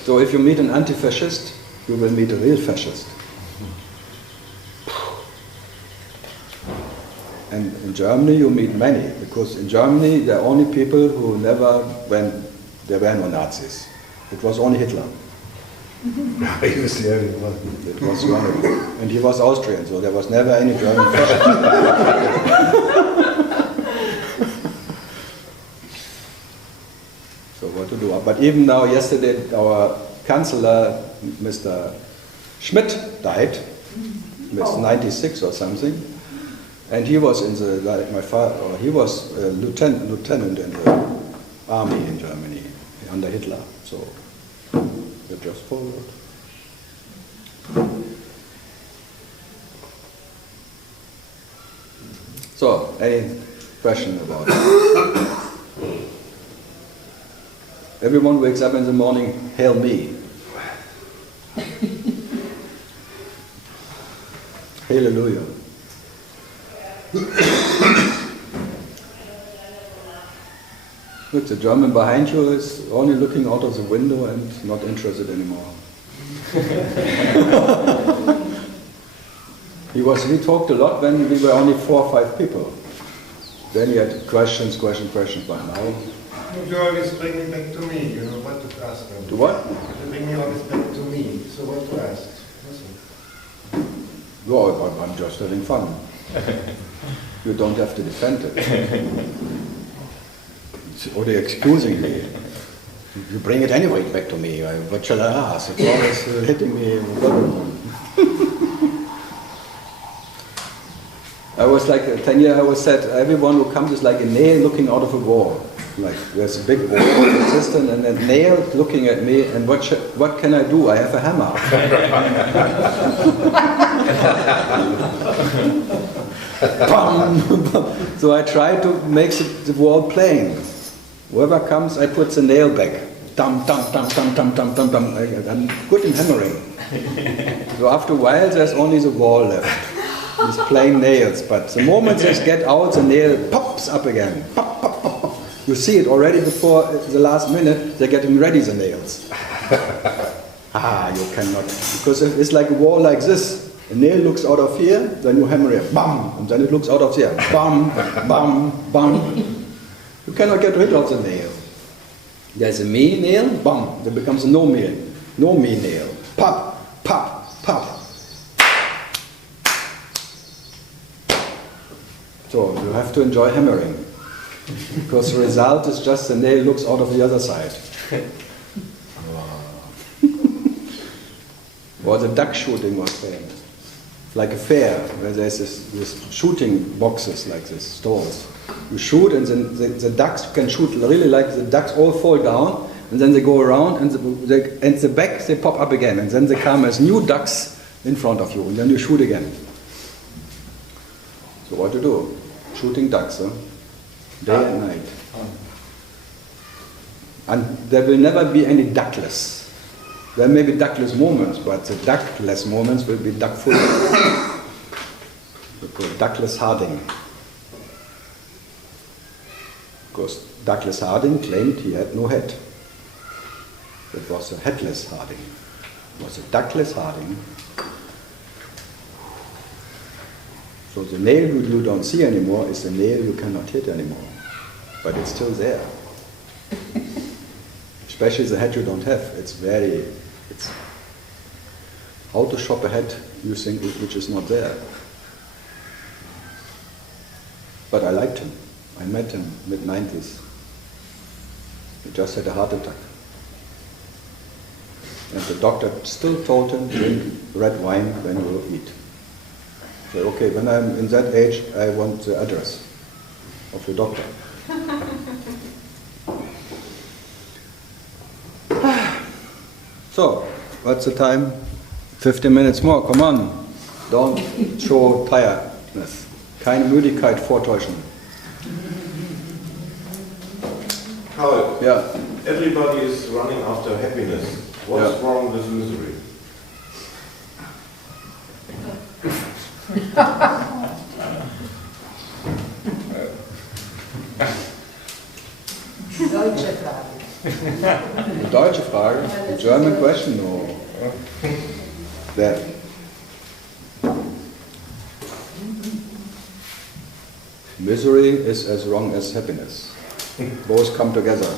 So if you meet an anti-fascist, you will meet a real fascist. And in Germany you meet many, because in Germany there are only people who never went, there were no Nazis. It was only Hitler. He was the only one. It was one of them. And he was Austrian, so there was never any German fascist. So what to do? But even now, yesterday, our Chancellor, Mr. Schmidt, died. He was 96 or something. And he was in the, like my father, or he was a lieutenant in the army in Germany under Hitler. So they just followed. So, any question about it? Everyone wakes up in the morning, hail me. Hallelujah. Look, the German behind you is only looking out of the window and not interested anymore. We talked a lot when we were only 4 or 5 people. Then he had questions, but now... You always bring me back to me, you know what to ask them. To what? You bring me always back to me, so what to ask? Listen. No, I'm just having fun. You don't have to defend it. Or they're excusing me. You bring it anyway back to me. What shall I ask? It's always hitting me. I was like, 10 years I was said, everyone who comes is like a nail looking out of a wall. Like there's a big wall resistant and a nail looking at me, and what can I do? I have a hammer. So I try to make the wall plain. Whoever comes, I put the nail back. Dum, dum, dum, dum, dum, dum, dum, dum. I'm good in hammering. So after a while, there's only the wall left. These plain nails. But the moment they get out, the nail pops up again. Pop, pop, pop, pop. You see it already before the last minute, they're getting ready, the nails. You cannot. Because it's like a wall like this. A nail looks out of here, then you hammer it, bam, and then it looks out of here, bam, bam, bam. You cannot get rid of the nail. There's a me nail, bam, there becomes a no me nail. Pop, pop, pop. So you have to enjoy hammering. Because the result is just the nail looks out of the other side. Or the duck shooting was famous. Like a fair, where there's this shooting boxes like this, stalls. You shoot and then the ducks, you can shoot really like the ducks all fall down and then they go around and the back they pop up again and then they come as new ducks in front of you and then you shoot again. So what to do? Shooting ducks, huh? Day and night. And there will never be any duckless. There may be duckless moments, but the duckless moments will be duckful. Because Douglas Harding. Because Douglas Harding claimed he had no head. It was a headless Harding. It was a duckless Harding. So the nail you don't see anymore is the nail you cannot hit anymore. But it's still there. Especially the head you don't have. It's how to shop a head you think which is not there. But I liked him. I met him mid-90s. He just had a heart attack. And the doctor still told him, drink red wine when you eat. So, okay, when I'm in that age, I want the address of the doctor. So, what's the time? 15 minutes more, come on. Don't show tiredness. Keine Müdigkeit vortäuschen. Karl, Yeah. everybody is running after happiness. What's Yeah. wrong with misery? Deutsche Frage. Deutsche Frage? A German question? No. There. Misery is as wrong as happiness. Both come together,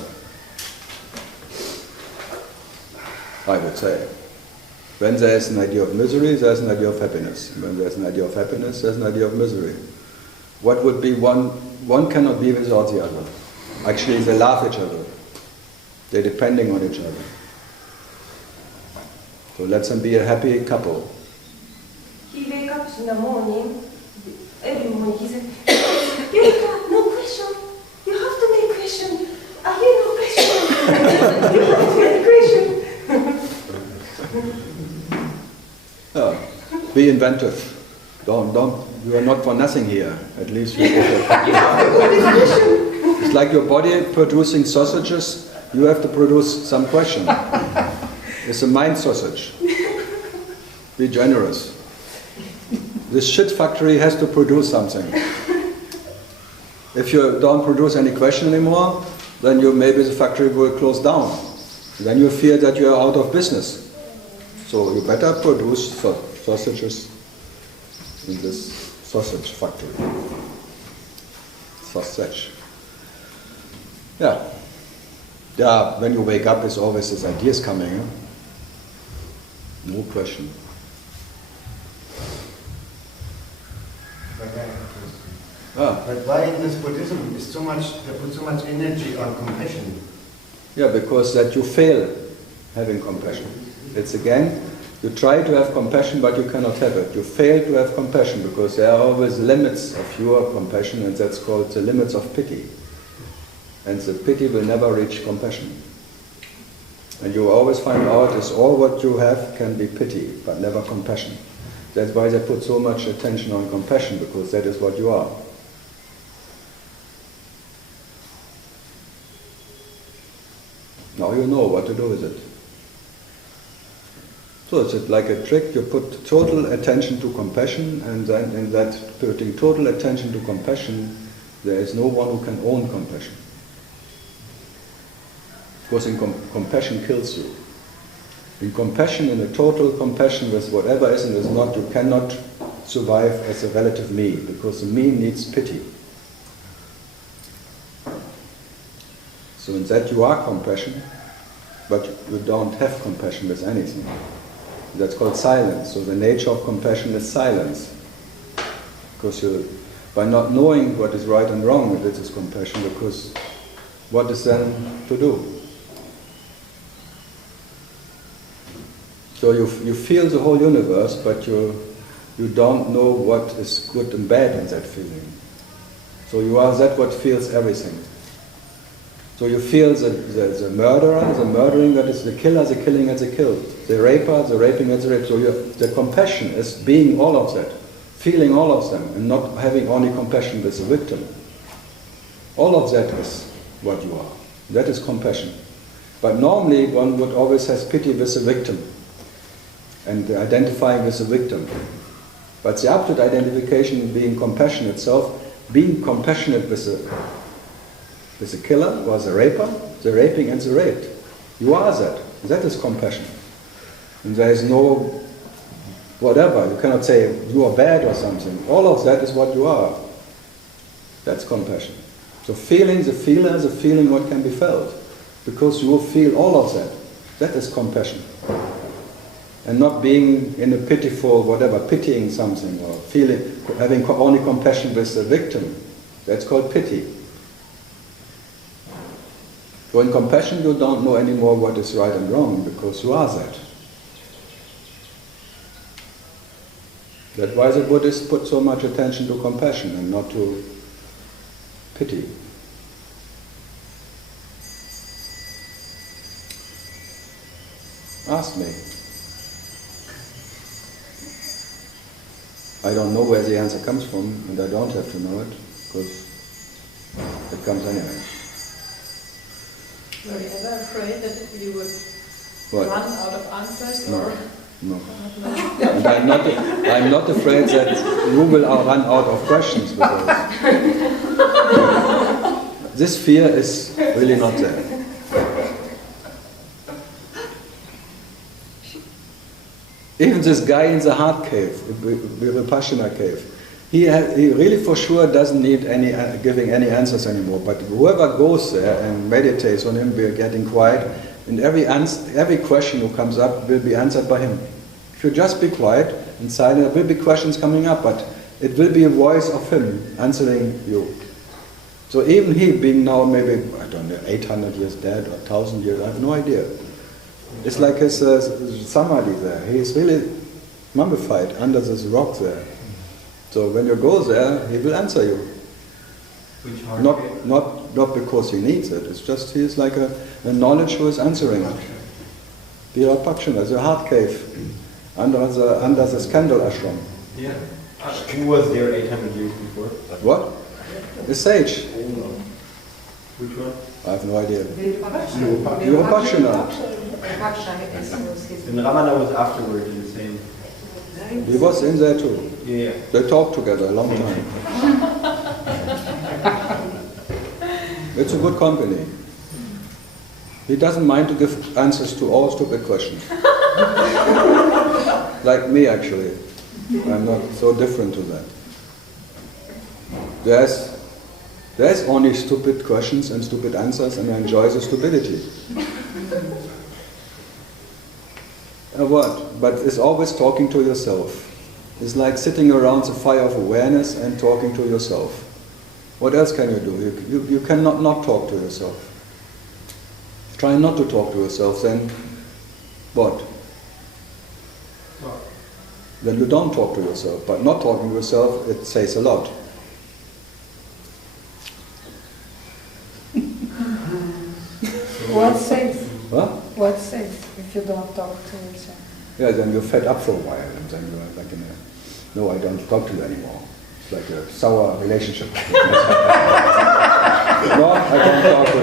I would say. When there is an idea of misery, there is an idea of happiness. When there is an idea of happiness, there is an idea of misery. What would be one? One cannot be without the other. Actually, they love each other. They're depending on each other. So let them be a happy couple. He wakes up in the morning, every morning he says, Eureka, no question. You have to make question. I hear no question. You have to make question. Yeah. Be inventive. Don't. You are not for nothing here. At least you. It's like your body producing sausages. You have to produce some question. It's a mind sausage. Be generous. This shit factory has to produce something. If you don't produce any question anymore, then maybe the factory will close down. Then you fear that you are out of business. So you better produce sausages in this sausage factory. Sausage. Yeah. Yeah, when you wake up, there's always these ideas coming. Huh? No question. But why in this Buddhism is they put so much energy on compassion? Yeah, because that you fail having compassion. It's again, you try to have compassion, but you cannot have it. You fail to have compassion because there are always limits of your compassion, and that's called the limits of pity. And the pity will never reach compassion. And you always find out is all what you have can be pity, but never compassion. That's why they put so much attention on compassion, because that is what you are. Now you know what to do with it. So it's like a trick, you put total attention to compassion, and then in that putting total attention to compassion, there is no one who can own compassion. Because compassion kills you. In compassion, in a total compassion with whatever is and is not, you cannot survive as a relative me, because the me needs pity. So in that you are compassion, but you don't have compassion with anything. That's called silence. So the nature of compassion is silence. Because by not knowing what is right and wrong, this is compassion, because what is then to do? So you feel the whole universe, but you don't know what is good and bad in that feeling. So you are that what feels everything. So you feel the murderer, the murdering, that is the killer, the killing and the killed. The raper, the raping and the raped. So the compassion is being all of that, feeling all of them, and not having only compassion with the victim. All of that is what you are. That is compassion. But normally one would always have pity with the victim and identifying with the victim. But the absolute identification being compassion itself, being compassionate with the killer or the raper, the raping and the raped. You are that. That is compassion. And there is no whatever. You cannot say you are bad or something. All of that is what you are. That's compassion. So feeling the feeler, the feeling what can be felt. Because you will feel all of that. That is compassion. And not being in a pitiful whatever, pitying something or feeling, having only compassion with the victim. That's called pity. So in compassion you don't know anymore what is right and wrong, because you are that. That's why the Buddhists put so much attention to compassion and not to pity. Ask me. I don't know where the answer comes from, and I don't have to know it, because it comes anyway. Were you ever afraid that you would What? run out of answers? No. Or No. And I'm not afraid that you will run out of questions, because this fear is really not there. Even this guy in the heart cave, Vipassana cave, he really for sure doesn't need any giving any answers anymore. But whoever goes there and meditates on him, we're getting quiet, and every question who comes up will be answered by him. If you just be quiet and silent, there will be questions coming up, but it will be a voice of him answering you. So even he, being now maybe, I don't know, 800 years dead or 1,000 years, I have no idea. It's like his samadhi there. He is really mummified under this rock there. So when you go there, he will answer you. Not because he needs it. It's just he is like a knowledge who is answering it. Vipassana is a heart cave under the candle ashram. Yeah. Who was there 800 years before? What? The sage. Which one? I have no idea. Vipassana. And Ramana was afterward in the same. He was in there too. Yeah. They talked together a long time. It's a good company. He doesn't mind to give answers to all stupid questions. Like me, actually. I'm not so different to that. There's only stupid questions and stupid answers, and I enjoy the stupidity. What? But it's always talking to yourself. It's like sitting around the fire of awareness and talking to yourself. What else can you do? You cannot not talk to yourself. Try not to talk to yourself, then what? Then you don't talk to yourself. But not talking to yourself, it says a lot. What says? Huh? What says if you don't talk to yourself? Yeah, then you're fed up for a while, and then you're like no, I don't talk to you anymore. It's like a sour relationship. No, I don't talk to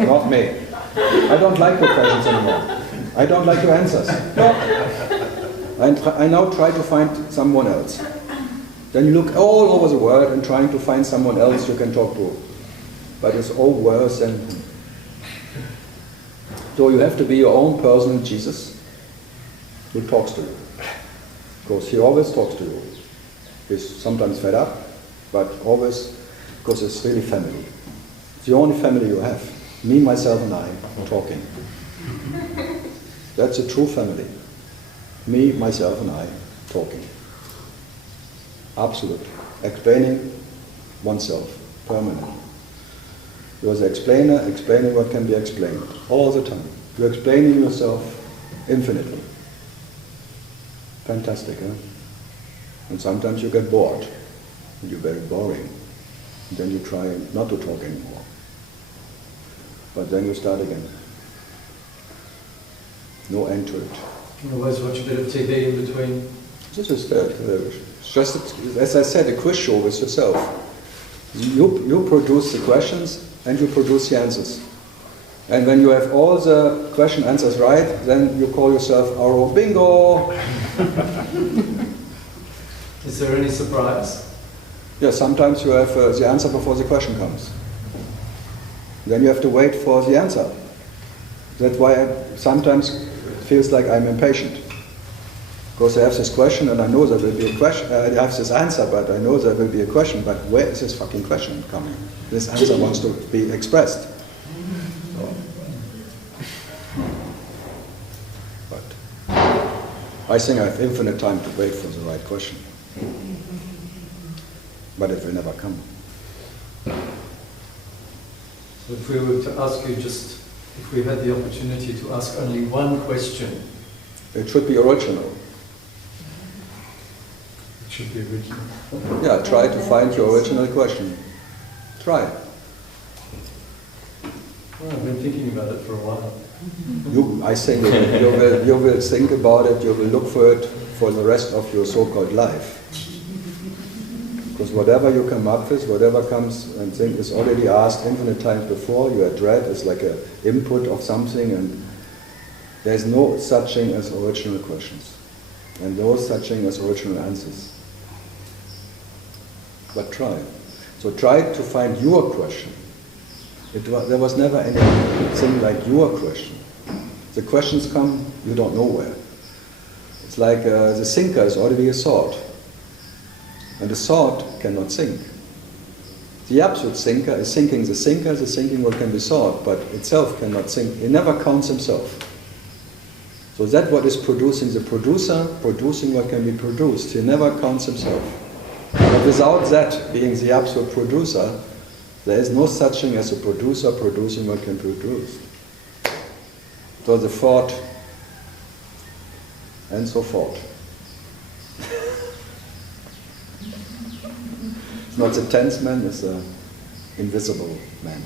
you. Not me. I don't like your questions anymore. I don't like your answers. No. I now try to find someone else. Then you look all over the world and trying to find someone else you can talk to. But it's all worse than... So you have to be your own personal Jesus who talks to you. Because he always talks to you. He's sometimes fed up, but always, because it's really family. It's the only family you have. Me, myself, and I talking. That's a true family. Me, myself, and I talking. Absolute. Explaining oneself, permanently. You're the explainer, explaining what can be explained, all the time. You're explaining yourself infinitely. Fantastic, huh? And sometimes you get bored, and you're very boring. And then you try not to talk anymore. But then you start again. No end to it. You always watch a bit of TV in between. This is just, as I said, a quiz show with yourself. You produce the questions and you produce the answers. And when you have all the question answers right, then you call yourself Aro Bingo! Is there any surprise? Yeah, sometimes you have the answer before the question comes. Then you have to wait for the answer. That's why sometimes it feels like I'm impatient. Because I have this question and I know there will be a question, I have this answer, but I know there will be a question, but where is this fucking question coming? This answer wants to be expressed. But I think I have infinite time to wait for the right question. But it will never come. So if we were to ask you if we had the opportunity to ask only one question. It should be original. It should be original. Yeah, try to find your original question. Try. Well, I've been thinking about it for a while. I think you will think about it, you will look for it for the rest of your so-called life. Because whatever you come up with, whatever comes and think is already asked infinite times before, you are dread, it's like an input of something, and there's no such thing as original questions. And no such thing as original answers. But try. So try to find your question. There was never anything like your question. The questions come, you don't know where. It's like the thinker is already a thought. And the thought cannot think. The absolute thinker is thinking the thinking what can be thought, but itself cannot think. He never counts himself. So that what is producing the producer, producing what can be produced. He never counts himself. But without that being the absolute producer, there is no such thing as a producer producing what can be produced. So the thought, and so forth. It's not the tense man, it's the invisible man,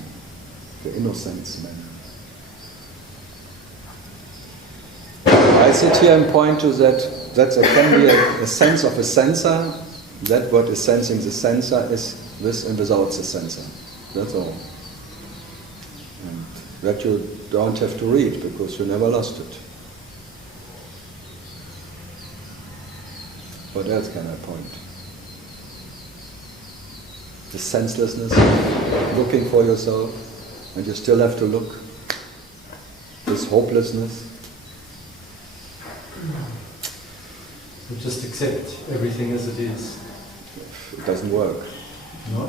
the innocence man. I sit here and point to that there can be a sense of a sensor, that what is sensing the sensor is with and without the sensor. That's all. And that you don't have to read because you never lost it. What else can I point? The senselessness, looking for yourself, and you still have to look. This hopelessness. So just accept everything as it is. It doesn't work. No?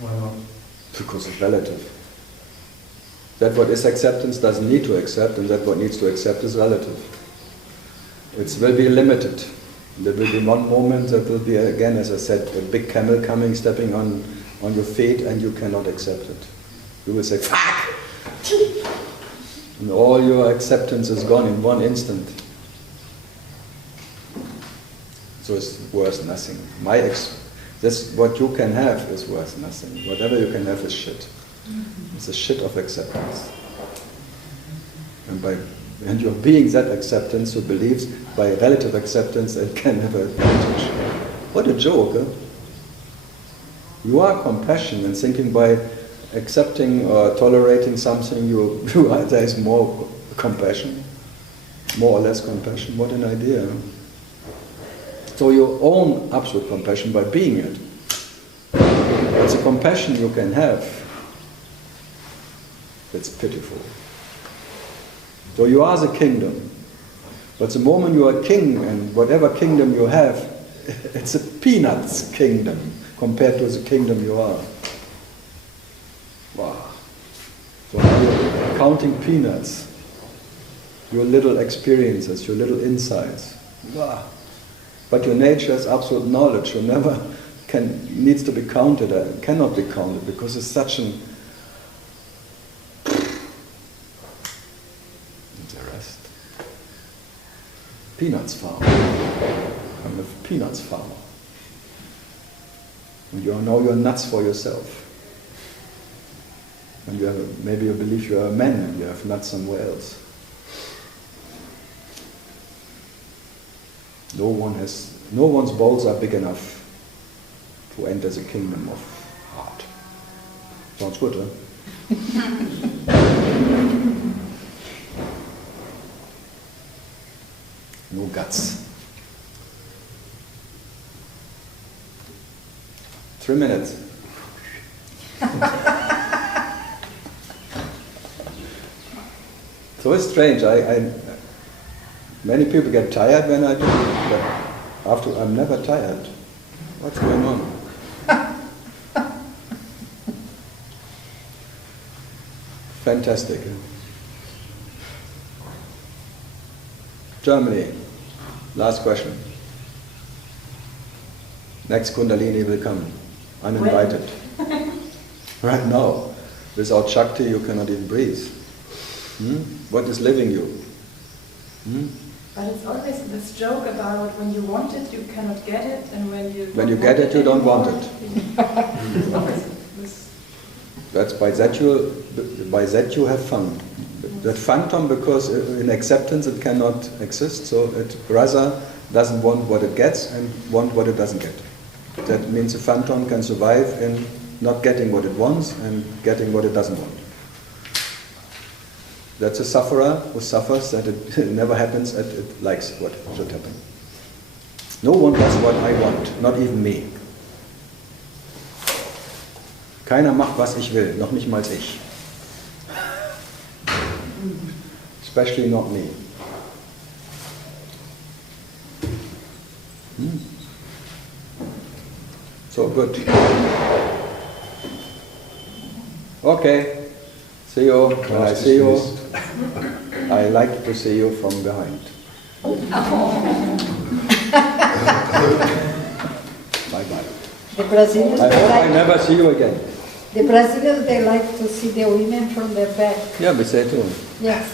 Why not? Because it's relative. That what is acceptance doesn't need to accept, and that what needs to accept is relative. It will be limited. There will be one moment that will be, again, as I said, a big camel coming, stepping on your feet, and you cannot accept it. You will say, fuck! And all your acceptance is gone in one instant. So it's worth nothing. This what you can have is worth nothing. Whatever you can have is shit. It's a shit of acceptance. And you're being that acceptance who believes by relative acceptance it can have an advantage. What a joke, huh? You are compassion and thinking by accepting or tolerating something there is more compassion, more or less compassion. What an idea. Huh? So your own absolute compassion by being it. It's a compassion you can have. It's pitiful. So you are the kingdom. But the moment you are king, and whatever kingdom you have, it's a peanuts kingdom compared to the kingdom you are. Wow. So now you're counting peanuts. Your little experiences, your little insights. Wow. But your nature is absolute knowledge. You never needs to be counted, cannot be counted, because it's such an... The rest. Peanuts farm. I'm a peanuts farmer. And now you're nuts for yourself. And maybe you believe you are a man and you have nuts somewhere else. No one's balls are big enough to enter the kingdom of heart. Sounds good, huh? No guts. 3 minutes. So it's strange. Many people get tired when I do it, but I'm never tired. What's going on? Fantastic. Germany. Last question. Next Kundalini will come. Uninvited. Right now. Without Shakti you cannot even breathe. What is living you? But it's always this joke about when you want it, you cannot get it, and when you get it, you don't want it. It's always this That's by that you have fun. That phantom, because in acceptance it cannot exist, so it rather doesn't want what it gets and want what it doesn't get. That means a phantom can survive in not getting what it wants and getting what it doesn't want. That's a sufferer who suffers that it never happens and it likes what should happen. No one does what I want, not even me. Keiner macht, was ich will, noch nicht mal ich. Especially not me. So good. Okay. See you. When I see you, I like to see you from behind. Bye bye. The Brazilians, I hope I never see you again. The Brazilians, they like to see the women from the back. Yeah, but they too. Yes.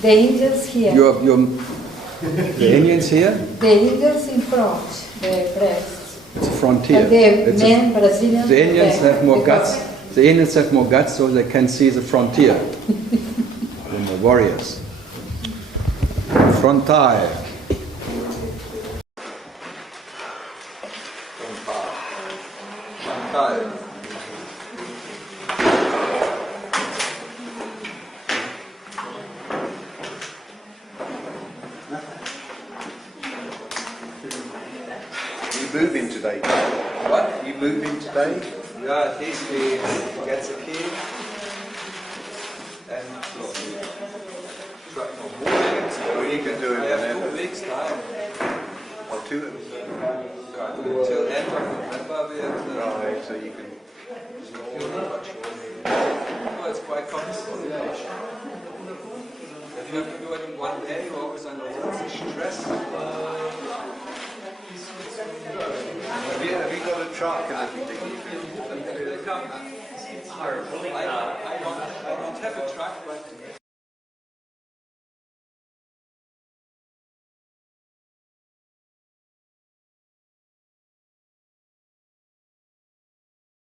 The Indians here. The Indians here? The Indians in front, the breasts. It's a frontier. And the men, Brazilians. The Indians back, have more guts. The Indians have more guts, so they can see the frontier. Than the warriors. Frontal. Frontal. You move in today? What? You move in today? Yeah, at least we get the key and try for more weeks. Well, you can do it I have whenever. 2 weeks time. Or 2 Until end of November we have Right, so you can... Well, it's quite complicated. If you have to do it in 1 day, you're always under stress. Have you got a truck and everything? They come. I don't have a truck, but